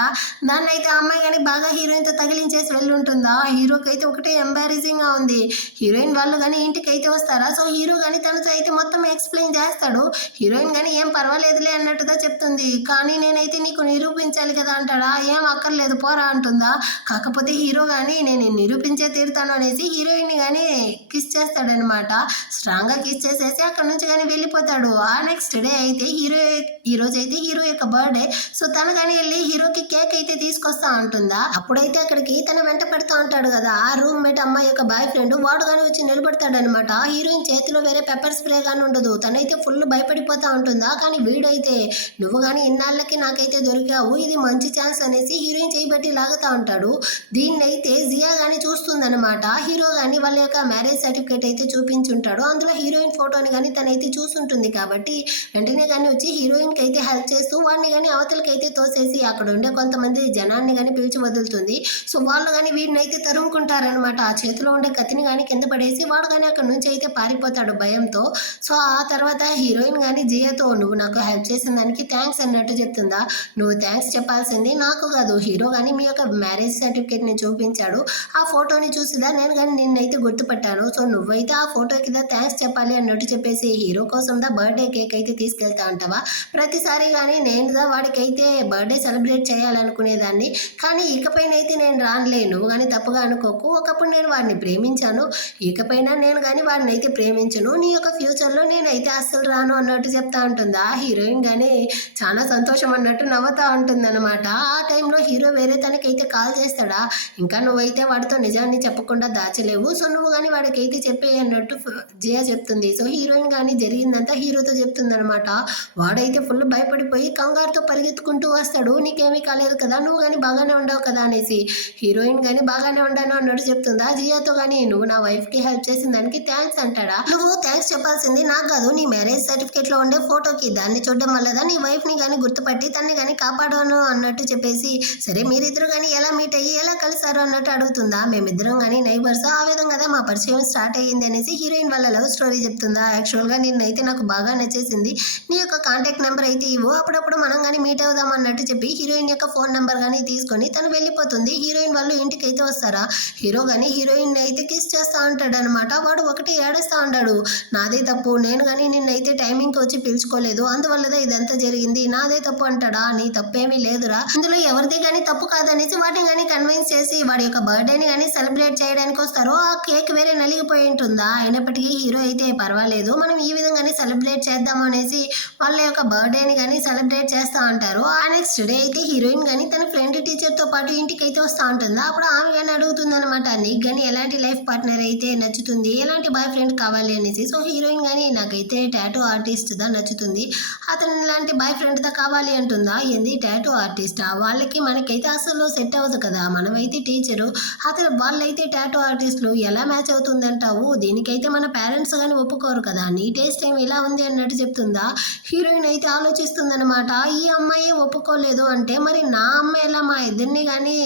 దాన్ని అయితే ఆ అమ్మాయి కానీ బాగా హీరోయిన్తో తగిలించేసి వెళ్ళుంటుందా. హీరోకి అయితే ఒకటే ఎంబారసింగ్గా ఉంది. హీరోయిన్ వాళ్ళు కానీ ఇంటికి అయితే వస్తారా. సో హీరో కానీ తనతో అయితే మొత్తం ఎక్స్ప్లెయిన్ చేస్తాడు. హీరోయిన్ కానీ ఏం పర్వాలేదులే అన్నట్టుగా చెప్తుంది. కానీ నేనైతే నీకు నిరూపించాలి కదా అంటాడా. ఏం అక్కర్లేదు పోరా అంటుందా. కాకపోతే హీరో కానీ నేను నిరూపించే తీరుతాను అనేసి హీరోయిన్ కానీ కిస్ చేస్తాడనమాట. స్ట్రాంగ్గా కిస్ చేసేసి అక్కడ నుంచి కానీ వెళ్ళిపోతాడు. ఆ నెక్స్ట్ డే అయితే ఈ రోజు అయితే హీరో యొక్క బర్త్డే. సో తను కానీ వెళ్ళి హీరోకి కేక్ అయితే తీసుకొస్తా ఉంటుందా. అప్పుడైతే అక్కడికి తన వెంట పెడతా ఉంటాడు కదా ఆ రూమ్ మేట్ అమ్మాయి యొక్క బాయ్ ఫ్రెండ్, వాడు కానీ వచ్చి నిలబడతాడు అనమాట. హీరోయిన్ చేతిలో వేరే పెప్పర్ స్ప్రే కానీ ఉండదు, తనైతే ఫుల్ భయపడిపోతా ఉంటుందా. కానీ వీడైతే నువ్వు కానీ ఇన్నాళ్ళకి నాకైతే దొరికావు, ఇది మంచి ఛాన్స్ అనేసి హీరోయిన్ చేయబట్టి లాగుతా ఉంటాడు. దీన్ని అయితే జియా కానీ చూస్తుందనమాట. హీరో కానీ వాళ్ళ యొక్క మ్యారేజ్ సర్టిఫికేట్ అయితే చూపించుంటాడు. అందులో హీరోయిన్ ఫోటోని కానీ తనైతే చూసుంటుంది కాబట్టి వెంటనే కానీ వచ్చి హీరోయిన్కి అయితే హెల్ప్ చేస్తూ వాడిని కానీ అవతలకి అయితే తోసేసి అక్కడ ఉండే కొంతమంది జనాన్ని కానీ పిలిచి వదులుతుంది. సో వాళ్ళు కానీ వీడిని అయితే తరుముకుంటారనమాట. ఆ చేతిలో ఉండే కత్తిని కానీ కింద పడేసి వాడు కానీ అక్కడ నుంచి అయితే పారిపోతాడు భయంతో. సో ఆ తర్వాత హీరోయిన్ కానీ జియాతో నువ్వు నాకు హెల్ప్ చేసిన దానికి థ్యాంక్స్ అన్నట్టు చెప్తుందా. నువ్వు థ్యాంక్స్ చెప్పాల్సింది నాకు కాదు, హీరో కానీ మీ యొక్క మ్యారేజ్ సర్టిఫికేట్ని చూపించాడు, ఆ ఫోటోని చూసిదా నేను కానీ నిన్నైతే గుర్తుపట్టాను. సో నువ్వైతే ఆ ఫోటోకి థ్యాంక్స్ చెప్పాలి అన్నట్టు చెప్పేసి హీరో కోసం బర్త్డే కేక్ అయితే తీసుకెళ్తా ఉంటావా. ప్రతిసారి కానీ నేను వాడికైతే బర్త్డే సెలబ్రేట్ చేయాలనుకునేదాన్ని, కానీ ఇకపైనైతే నేను రానులే, నువ్వు కానీ తప్పుగా అనుకోకు. ఒకప్పుడు నేను వాడిని ప్రేమించాను, ఇకపైన నేను కానీ వాడిని అయితే ప్రేమించను, నీ యొక్క ఫ్యూచర్లో నేనైతే అస్సలు రాను అన్నట్టు చెప్తా ఉంటుందా. హీరోయిన్ కానీ చాలా సంతోషం అన్నట్టు నవ్వుతా ఉంటుందన్నమాట. ఆ టైంలో హీరో వేరే తనకైతే కాల్ చేస్తాడా, ఇంకా నువ్వైతే వాడితో నిజాన్ని చెప్పకుండా దాచలేవు, సో నువ్వు కానీ వాడికైతే చెప్పే అన్నట్టు జియా చెప్తుంది. సో హీరోయిన్ కానీ జరిగిందంతా హీరోతో చెప్తుంది అనమాట. వాడైతే ఫుల్ భయపడిపోయి కంగారుతో పరిగెత్తుకుంటూ వస్తాడు. నీకేమీ కాలేదు కదా, నువ్వు కానీ బాగానే ఉండవు కదా అనేసి. హీరోయిన్ కానీ బాగానే ఉండాను అన్నట్టు చెప్తుందా. జియాతో కానీ నువ్వు నా వైఫ్ కి హెల్ప్ చేసిన దానికి థ్యాంక్స్ అంటాడా. నువ్వు థ్యాంక్స్ చెప్పాల్సింది నాకు కాదు, నీ మ్యారేజ్ సర్టిఫికేట్ లో ఉండే ఫోటోకి. దాన్ని చూడడం వల్లదా నీ వైఫ్ ని కానీ గుర్తుపట్టి తన్ని కానీ కాపాడాను అన్నట్టు చెప్పేసి, సరే మీరిద్దరు కానీ ఎలా మీట్ అయ్యి ఎలా కలిసారు అన్నట్టు అడుగుతుందా. మేమిద్దరం కానీ నైబర్స్, ఆ విధంగా మా పరిచయం స్టార్ట్ అయ్యింది అనేసి హీరోయిన్ వాళ్ళ లవ్ స్టోరీ చెప్తుందా. యాక్చువల్ గా నిన్నైతే నాకు బాగా నచ్చేసింది, నీ యొక్క కాంటాక్ట్ నెంబర్ అయితే ఇవ్వు, అప్పుడప్పుడు మనం కానీ మీట్ అవుదాం అన్నట్టు చెప్పి హీరోయిన్ యొక్క ఫోన్ నెంబర్ కానీ తీసుకొని తను వెళ్ళిపోతుంది. హీరోయిన్ వాళ్ళు ఇంటికి అయితే వస్తారా. హీరో కానీ హీరోయిన్ అయితే కిస్ చేస్తా ఉంటాడు అనమాట. వాడు ఒకటి ఏడుస్తా ఉంటాడు, నాదే తప్పు, నేను కానీ నిన్నైతే టైమింగ్కి వచ్చి పిలుచుకోలేదు, అందువల్లదే ఇదంతా జరిగింది, నాదే తప్పు అంటాడా. నీ తప్పేమీ లేదురా, ఇందులో ఎవరిది కానీ తప్పు కాదనేసి వాటిని కానీ కన్విన్స్ చేసి వాడి యొక్క బర్త్డేని కానీ సెలబ్రేట్ చేయడానికి వస్తారు. ఆ కేక్ వేరే నలిగిపోయి ఉంటుందా, అయినప్పటికీ హీరో అయితే పర్వాలేదు మనం ఈ విధంగానే సెలబ్రేట్ చేద్దాము అనేసి వాళ్ళ యొక్క బర్త్డేని కానీ సెలబ్రేట్ చేస్తూ ఉంటారు. ఆ నెక్స్ట్ డే అయితే హీరోయిన్ కానీ తన ఫ్రెండ్ టీచర్తో పాటు ఇంటికి అయితే వస్తూ ఉంటుందా. అప్పుడు ఆమె కానీ అడుగుతుంది అనమాట, నీకు కానీ ఎలాంటి లైఫ్ పార్ట్నర్ అయితే నచ్చుతుంది, ఎలాంటి బాయ్ ఫ్రెండ్ కావాలి అనేసి. సో హీరోయిన్ కానీ నాకైతే టాటూ ఆర్టిస్ట్ దా నచ్చుతుంది, అతను ఇలాంటి బాయ్ ఫ్రెండ్ దా కావాలి అంటుందా. ఏంది టాటూ ఆర్టిస్టా, వాళ్ళకి మనకైతే అసలు సెట్ అవ్వదు కదా, మనమైతే టీచరు, అతను వాళ్ళైతే టాటూ ఆర్టిస్టులు ఎలా మ్యాచ్ అవుతుంది అంటావు, దీనికైతే మన పేరెంట్స్ కానీ ఒప్పుకోరు కదా, నీ టేస్ట్ ఏమి ఇలా ఉంది అన్నట్టు చెప్తుందా. హీరోయిన్ అయితే ఆలోచిస్తుందనమాట, ఈ అమ్మాయి ఒప్పుకోలేదు అంటే మరి నా అమ్మాయి ఎలా మా ఇద్దరిని కానీ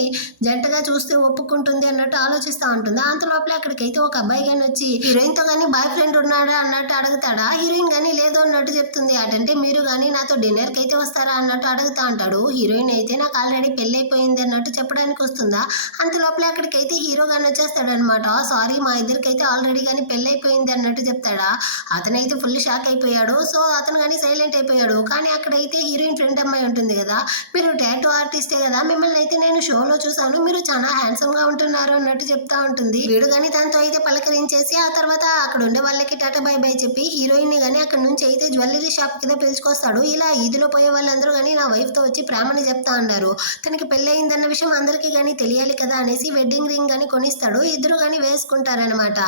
జంటగా చూస్తే ఒప్పుకుంటుంది అన్నట్టు ఆలోచిస్తూ ఉంటుంది. అంతలోపల అక్కడికైతే ఒక అబ్బాయి కానీ వచ్చి హీరోయిన్ తో కానీ బాయ్ ఫ్రెండ్ ఉన్నాడా అన్నట్టు అడుగుతాడా. హీరోయిన్ కానీ లేదు అన్నట్టు చెప్తుంది. అటంటే మీరు కానీ నాతో డిన్నర్ కి అయితే వస్తారా అన్నట్టు అడుగుతా అంటాడు. హీరోయిన్ అయితే నాకు ఆల్రెడీ పెళ్ళైపోయింది అన్నట్టు చెప్పడానికి వస్తుందా. అంతలోపల అక్కడికైతే హీరో కానీ వచ్చేస్తాడనమాట. సారీ మా ఇద్దరికైతే ఆల్రెడీ కానీ పెళ్ళైపోయింది అన్నట్టు చెప్తాడా. అతనైతే ఫుల్ షాక్ అయిపోయాడు. సో అతను కానీ సైలెంట్ అయిపోయాడు. కానీ అక్కడైతే హీరోయిన్ ఫ్రెండ్ అమ్మాయి ఉంటుంది కదా, మీరు టాటూ ఆర్టిస్టే కదా, మిమ్మల్ని అయితే నేను షోలో చూసాను, మీరు చాలా హ్యాండ్సమ్ గా ఉంటున్నారు అన్నట్టు చెప్తా ఉంటుంది. వీడు కానీ తనతో అయితే పలకరించేసి ఆ తర్వాత అక్కడ ఉండే వాళ్ళకి టాటా బై బై చెప్పి హీరోయిన్ ని కానీ అక్కడ నుంచి అయితే జ్యువెలరీ షాప్ కింద పిలుచుకొస్తాడు. ఇలా ఈదిలో పోయే వాళ్ళందరూ కానీ నా వైఫ్ తో వచ్చి ప్రేమని చెప్తా ఉన్నారు, తనకి పెళ్ళయిందన్న విషయం అందరికీ కానీ తెలియాలి కదా అనేసి వెడ్డింగ్ రింగ్ కానీ కొనిస్తాడు. ఇద్దరు కానీ వేసుకుంటారనమాట.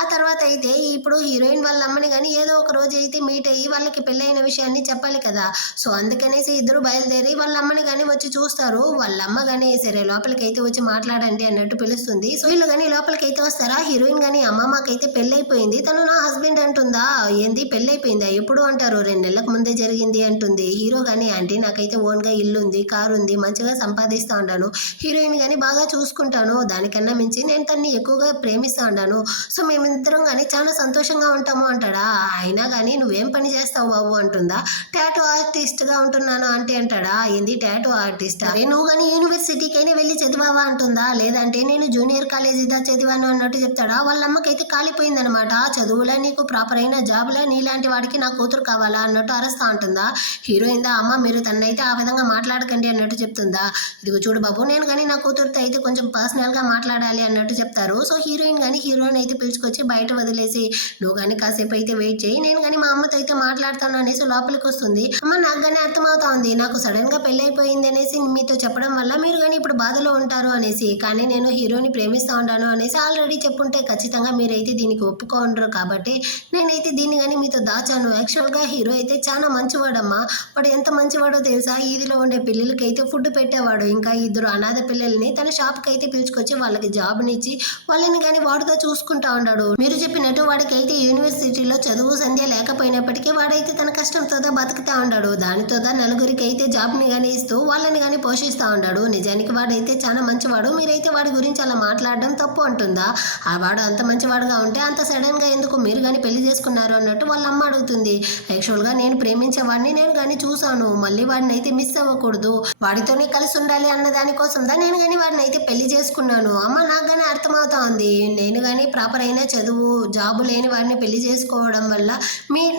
ఆ తర్వాత అయితే ఇప్పుడు హీరోయిన్ వాళ్ళ అమ్మని కానీ ఏదో ఒక రోజు అయితే మీట్ అయ్యి వాళ్ళకి పెళ్ళైన విషయాన్ని చెప్పాలి కదా. సో అందుకనేసి ఇద్దరు బయలుదేరి వాళ్ళ అమ్మని కానీ వచ్చి చూస్తారు. వాళ్ళ అమ్మ కానీ సరే లోపలికి అయితే వచ్చి మాట్లాడండి అన్నట్టు పిలుస్తుంది. సో వీళ్ళు కానీ లోపలికి అయితే వస్తారా. హీరోయిన్ కానీ అమ్మ మాకైతే పెళ్ళైపోయింది, తను నా హస్బెండ్ అంటుందా. ఏంది పెళ్ళైపోయిందా, ఎప్పుడు అంటారు, 2 నెలలకు ముందే జరిగింది అంటుంది. హీరో కానీ ఆంటీ నాకైతే ఓన్ గా ఇల్లు ఉంది, కారు ఉంది, మంచిగా సంపాదిస్తా ఉన్నాను, హీరోయిన్ కానీ బాగా చూసుకుంటాను, దానికన్నా మించి నేను తన్ని ఎక్కువగా ప్రేమిస్తా ఉన్నాను, సో మేమిద్దరం కానీ చాలా సంతోషంగా ఉంటాము అంటాడా. అయినా కానీ నువ్వేం పని చేస్తావు బాబు అంటుందా. టాటూ ఆర్టిస్ట్ గా ఉంటున్నాను అంటే అంటాడా. ఏంది టాటూ ఆర్టిస్ట్, అరే నువ్వు కానీ యూనివర్సిటీకైనా వెళ్ళి చదివావా అంటుందా. లేదంటే నేను జూనియర్ కాలేజీ దా చదివాను అన్నట్టు చెప్తాడా. వాళ్ళ అమ్మకైతే కాలిపోయింది అనమాట. చదువులా నీకు ప్రాపర్ అయిన జాబ్లా నీలాంటి వాడికి నా కూతురు కావాలా అన్నట్టు అరుస్తా ఉంటుందా. హీరోయిన్ దా అమ్మ మీరు తనైతే ఆ విధంగా మాట్లాడకండి అన్నట్టు చెప్తుందా. ఇదిగో చూడు బాబు నేను కానీ నా కూతురుతో అయితే కొంచెం పర్సనల్ గా మాట్లాడాలి అన్నట్టు చెప్తారు. సో హీరోయిన్ కానీ హీరోయిన్ అయితే పిలుచుకొచ్చి బయట వదిలేసి నువ్వు కానీ కాసేపు అయితే వెయిట్ చేయి, నేను కానీ మా అమ్మతో అయితే మాట్లాడతాను అనేసి లోపలికి వస్తుంది. అమ్మ నాకు కానీ అర్థమవుతా ఉంది, నాకు సడన్ గా పెళ్ళైపోయింది అనేసి మీతో చెప్పడం వల్ల మీరు కానీ ఇప్పుడు బాధలో ఉంటారు అనేసి, కానీ నేను హీరోని ప్రేమిస్తా ఉంటాను అనేసి ఆల్రెడీ చెప్పుంటే ఖచ్చితంగా మీరైతే దీనికి ఒప్పుకోండ్రు కాబట్టి నేనైతే దీన్ని కానీ మీతో దాచాను. యాక్చువల్గా హీరో అయితే చాలా మంచివాడమ్మా, వాడు ఎంత మంచివాడో తెలుసా, ఈదిలో ఉండే పిల్లలకి అయితే ఫుడ్ పెట్టేవాడు, ఇంకా 2 అనాథ పిల్లల్ని తన షాప్కి అయితే పిలుచుకొచ్చి వాళ్ళకి జాబ్నిచ్చి వాళ్ళని కానీ వాడుగా చూసుకుంటా ఉన్నాడు. మీరు చెప్పినట్టు వాడికి అయితే యూనివర్సిటీలో చదువు సంధ్య లేకపోయినప్పటికీ వాడైతే తన కష్టంతో బతుకుతా ఉన్నాడు, దానితో నలుగురికి అయితే జాబ్ని కానీ ఇస్తూ వాళ్ళని కానీ పోషిస్తూ ఉన్నాడు. నిజానికి వాడైతే చాలా మంచివాడు, మీరైతే వాడి గురించి అలా మాట్లాడడం తప్పు అంటుందా. ఆ వాడు అంత మంచివాడుగా ఉంటే అంత సడన్ గా ఎందుకు మీరు కానీ పెళ్లి చేసుకున్నారు అన్నట్టు వాళ్ళ అమ్మ అడుగుతుంది. యాక్చువల్గా నేను ప్రేమించే వాడిని నేను కానీ చూసాను, మళ్ళీ వాడిని అయితే మిస్ అవ్వకూడదు, వాడితోనే కలిసి ఉండాలి అన్న దానికోసం నేను కానీ వాడిని అయితే పెళ్లి చేసుకున్నాను. అమ్మ నాకు కానీ అర్థమవుతుంది అర్థమవుతా ఉంది. నేను కానీ ప్రాపర్ అయిన చదువు జాబు లేని వాడిని పెళ్లి చేసుకోవడం వల్ల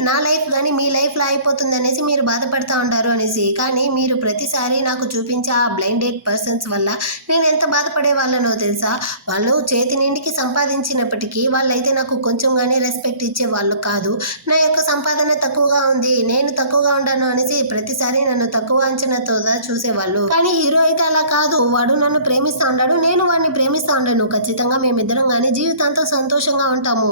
నా లైఫ్ కానీ మీ లైఫ్లో అయిపోతుంది అనేసి మీరు బాధపడతా ఉంటారు అనేసి. కానీ మీరు ప్రతిసారి నాకు చూపించే ఆ బ్లైండెడ్ పర్సన్స్ వల్ల నేను ఎంత బాధపడే వాళ్ళనో తెలుసా. వాళ్ళు చేతి నిండికి సంపాదించినప్పటికీ వాళ్ళైతే నాకు కొంచెం కానీ రెస్పెక్ట్ ఇచ్చే వాళ్ళు కాదు. నా యొక్క సంపాదన తక్కువగా ఉంది, నేను తక్కువగా ఉండాను అనేసి ప్రతిసారి నన్ను తక్కువ అంచనాతో చూసేవాళ్ళు. కానీ హీరో అయితే అలా కాదు. వాడు నన్ను ప్రేమిస్తూ ఉంటాడు, నేను వాడిని ప్రేమిస్తూ ఉంటాను. ఖచ్చితంగా మేమిద్దరం కానీ జీవితాంతం సంతోషంగా ఉంటాము.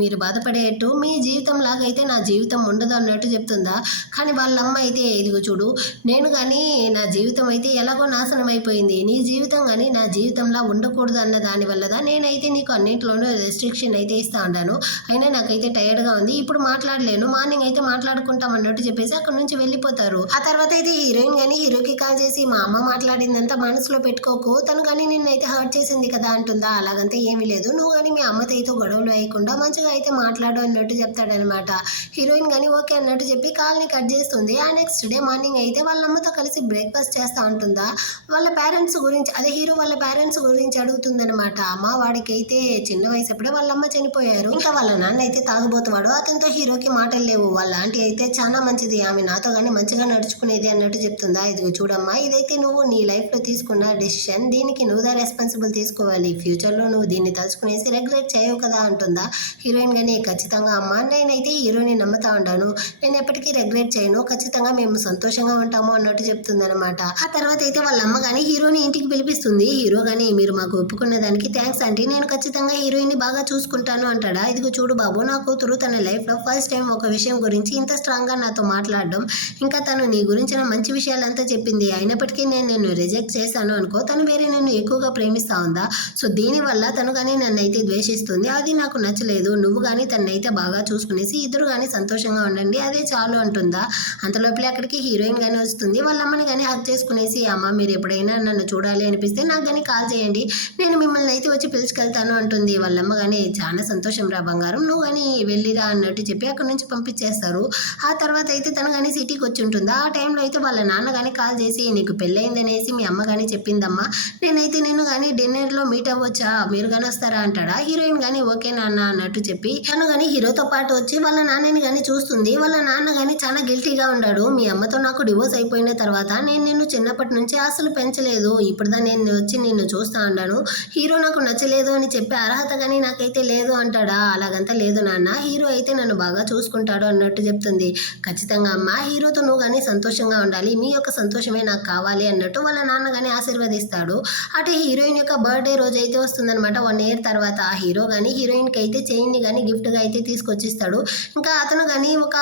మీరు బాధపడేట్టు మీ జీవితం లాగైతే నా జీవితం ఉండదు అన్నట్టు చెప్తుందా. కానీ వాళ్ళమ్మ అయితే ఇదిగో చూడు, నేను కానీ నా జీవితం అయితే ఎలాగో నాశనం అయిపోయింది, నీ జీవితం కానీ నా జీవితంలా ఉండకూడదు అన్న దాని వల్లదా నేనైతే నీకు అన్నింటిలోనూ రెస్ట్రిక్షన్ అయితే ఇస్తూ ఉంటాను. అయినా నాకైతే టైర్డ్గా ఉంది, ఇప్పుడు మాట్లాడలేను, మార్నింగ్ అయితే మాట్లాడుకుంటాం అన్నట్టు చెప్పేసి అక్కడ నుంచి వెళ్ళిపోతారు. ఆ తర్వాత అయితే హీరోయిన్ కానీ హీరోకి కాల్ చేసి మా అమ్మ మాట్లాడిందంతా మనసులో పెట్టుకోకు, తను కానీ నిన్నైతే హర్ట్ చేసింది కదా అంటుందా. అలాగంతా ఏమీ లేదు, నువ్వు కానీ మీ అమ్మతో అయితే గొడవలు వేయకుండా మంచిగా అయితే మాట్లాడు అన్నట్టు చెప్తాడనమాట. హీరోయిన్ కానీ ఓకే అన్నట్టు చెప్పి కాల్ని కట్ చేస్తుంది. ఆ నెక్స్ట్ డే మార్నింగ్ అయితే వాళ్ళ అమ్మతో కలిసి బ్రేక్ఫాస్ట్ చేస్తూ ఉంటుందా. వాళ్ళ పేరెంట్స్ గురించి, అదే హీరో వాళ్ళ పేరెంట్స్ గురించి అడుగుతుందనమాట. అమ్మ వాడికి అయితే చిన్న వయసు అప్పుడే వాళ్ళ అమ్మ చనిపోయారు, ఇంకా వాళ్ళ నాన్న అయితే తాగుబోతువాడు, అతనితో హీరోకి మాటలు లేవు. వాళ్ళ ఆంటీ అయితే చాలా మంచిది, ఆమె నాతో కానీ మంచిగా నడుచుకునేది అన్నట్టు చెప్తుందా. ఇదిగో చూడమ్మా, ఇదైతే నువ్వు నీ లైఫ్లో తీసుకున్న డెసిషన్, దీనికి నువ్వుదా రెస్పాన్సిబుల్ తీసుకోవాలి. ఫ్యూచర్లో నువ్వు దీన్ని తలుచుకునేసి రెగ్రెట్ చేయవు కదా అంటుందా. హీరోయిన్ కానీ ఖచ్చితంగా అమ్మ, నేనైతే హీరోని నమ్ముతా ఉంటాను, నేను ఎప్పటికీ రెగ్రెట్ చేయను, ఖచ్చితంగా మేము సంతోషంగా ఉంటాము అన్నట్టు చెప్తుందనమాట. ఆ తర్వాత అయితే వాళ్ళ అమ్మ కానీ హీరోని ఇంటికి పిలిపిస్తుంది. హీరో కానీ మీరు మాకు ఒప్పుకున్న దానికి థ్యాంక్స్ ఆంటీ, నేను ఖచ్చితంగా హీరోయిన్ని బాగా చూసుకుంటాను అంటాడా. ఇదిగో చూడు బాబు, నా కూతురు తన లైఫ్లో ఫస్ట్ టైం ఒక విషయం గురించి ఇంత స్ట్రాంగ్గా నాతో మాట్లాడడం, ఇంకా తను నీ గురించిన మంచి విషయాలంతా చెప్పింది, అయినప్పటికీ నేను నిన్ను రిజెక్ట్ చేశాను అనుకో, తను వేరే నన్ను ఎక్కువగా ప్రేమిస్తా ఉందా. సో దీనివల్ల తను కానీ నన్ను అయితే ద్వేషిస్తుంది, అది నాకు నచ్చలేదు. నువ్వు కానీ తనైతే బాగా చూసుకునేసి ఇద్దరు కానీ సంతోషంగా ఉండండి, అదే చాలు అంటుందా. అంతలోపలే అక్కడికి హీరోయిన్ కానీ వస్తుంది. వాళ్ళ అమ్మని కానీ హక్ చేసుకునేసి, అమ్మ మీరు ఎప్పుడైనా నన్ను చూడాలి అనిపిస్తే నాకు కానీ కాల్ చేయండి, నేను మిమ్మల్ని అయితే వచ్చి పిలుచుకెళ్తాను అంటుంది. వాళ్ళమ్మ కానీ చాలా సంతోషం రా బంగారం, నువ్వు కానీ వెళ్ళిరా అన్నట్టు చెప్పి అక్కడ నుంచి పంపించేస్తారు. ఆ తర్వాత అయితే తను కానీ సిటీకి వచ్చి ఉంటుందా. ఆ టైంలో అయితే వాళ్ళ నాన్న కానీ కాల్ చేసి, నీకు పెళ్ళయిందనేసి మీ అమ్మ కానీ చెప్పిందమ్మా, నేనైతే నేను కానీ డిన్నర్లో మీట్ అవ్వచ్చా, మీరు కానీ వస్తారా అంటాడా. హీరోయిన్ కానీ ఓకే నాన్న అన్నట్టు చెప్పి తను కానీ హీరోతో పాటు వచ్చి వాళ్ళ నాన్నని కానీ చూస్తుంది. వాళ్ళ నాన్న కానీ చాలా గిల్టీగా ఉన్నాడు. మీ అమ్మతో నాకు డివోర్స్ అయిపోయిన తర్వాత నేను నిన్ను చిన్నప్పటి నుంచి అసలు పెంచలేదు, ఇప్పుడుదా నేను వచ్చి నిన్ను చూస్తా అన్నాను, హీరో నాకు నచ్చలేదు అని చెప్పే అర్హత కానీ నాకైతే లేదు అంటాడా. అలాగంతా లేదు నాన్న, హీరో అయితే నన్ను బాగా చూసుకుంటాడు అన్నట్టు చెప్తుంది. ఖచ్చితంగా అమ్మ, హీరోతో నువ్వు కానీ సంతోషంగా ఉండాలి, మీ యొక్క సంతోషమే నాకు కావాలి అన్నట్టు వాళ్ళ నాన్న కానీ ఆశీర్వదిస్తాడు. అటు హీరోయిన్ యొక్క బర్త్డే రోజు అయితే వస్తుందన్నమాట 1 year తర్వాత. ఆ హీరో కానీ హీరోయిన్కి అయితే చైన్ని కానీ గిఫ్ట్గా అయితే తీసుకొచ్చిస్తాడు. ఇంకా అతను కానీ ఒక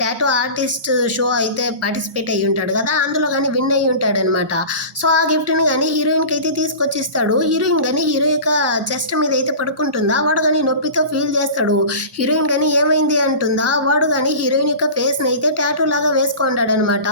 టాటూ ఆర్టిస్ట్ షో అయితే పార్టిసిపేట్ అయ్యి ఉంటాడు కదా, అందులో కానీ విన్ అయ్యి ఉంటాడనమాట. సో ఆ గిఫ్ట్ని కానీ హీరోయిన్కి అయితే తీసుకొచ్చిస్తాడు. హీరోయిన్ కానీ హీరో యొక్క చెస్ట్ మీద అయితే పడుకుంటుందా, వాడు కానీ నొప్పితో ఫీల్ చేస్తాడు. హీరోయిన్ కానీ ఏమైంది అంటుందా, వాడు కానీ హీరోయిన్ యొక్క ఫేస్ని అయితే టాటూ లాగా వేసుకుంటాడనమాట.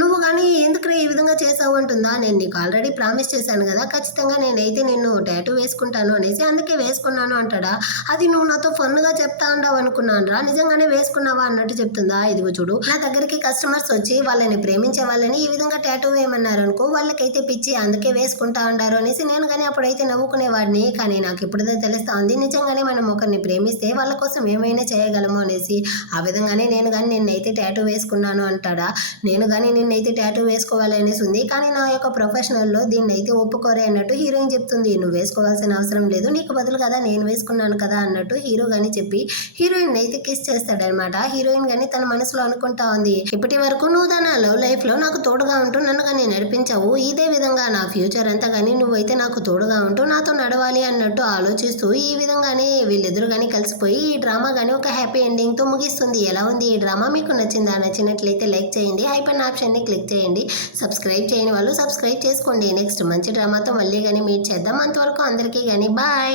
నువ్వు కానీ ఎందుకు ఈ విధంగా చేసావు అంటుందా. నేను నీకు ఆల్రెడీ ప్రామిస్ చేశాను కదా, ఖచ్చితంగా నేనైతే నిన్ను టాటూ వేసుకుంటాను అనేసి, అందుకే వేసుకున్నాను అంటాడా. అది నువ్వు నాతో ఫన్గా చెప్తా ఉండవు అనుకున్నాను రా, నిజంగానే వేసుకున్నావా అన్నట్టు చెప్తుందా. ఇదిగో చూడు, నా దగ్గరికి కస్టమర్స్ వచ్చి వాళ్ళని ప్రేమించే వాళ్ళని ఈ విధంగా టాటూ వేయమన్నారు అనుకో, వాళ్ళకైతే పిచ్చి, అందుకే వేసుకుంటా ఉండారు అనేసి నేను కానీ అప్పుడైతే నవ్వుకునేవాడిని. కానీ నాకు ఇప్పుడుదే తెలుస్తా ఉంది, నిజంగానే మనం ఒకరిని ప్రేమిస్తే వాళ్ళ కోసం ఏమైనా చేయగలము అనేసి. ఆ విధంగానే నేను కానీ నిన్నైతే టాటూ వేసుకున్నాను అంటాడా. నేను కానీ నిన్నైతే టాటూ వేసుకోవాలి అనేసి ఉంది, కానీ నా యొక్క ప్రొఫెషనల్లో దీన్ని అయితే ఒప్పుకోరే అన్నట్టు హీరోయిన్ చెప్తుంది. నువ్వు వేసుకోవాల్సిన అవసరం లేదు, నీకు బదులు కదా నేను వేసుకున్నాను కదా అన్నట్టు హీరో కానీ చెప్పి హీరోయిన్ అయితే కిస్ చేస్తాడనమాట. హీరోయిన్ కానీ తన మనసులో అనుకుంటా ఉంది, ఇప్పటి వరకు నువ్వు నా లవ్ లైఫ్లో నాకు తోడుగా ఉంటూ నన్ను కానీ నడిపించావు, ఇదే విధంగా నా ఫ్యూచర్ అంతా కానీ నువ్వైతే నాకు తోడుగా ఉంటూ నాతో నడవాలి అన్నట్టు ఆలోచిస్తూ ఈ విధంగానే వీళ్ళిద్దరు కానీ కలిసిపోయి ఈ డ్రామా కానీ ఒక హ్యాపీ ఎండింగ్తో ముగిస్తుంది. ఎలా ఉంది ఈ డ్రామా, మీకు నచ్చిందా? నచ్చినట్లయితే లైక్ చేయండి, హైపర్ ఆప్షన్ని క్లిక్ చేయండి, సబ్స్క్రైబ్ చేయని వాళ్ళు సబ్స్క్రైబ్ చేసుకోండి. నెక్స్ట్ మంచి డ్రామాతో మళ్ళీ కానీ మీట్ చేద్దాం. అంతవరకు అందరికీ కానీ బాయ్.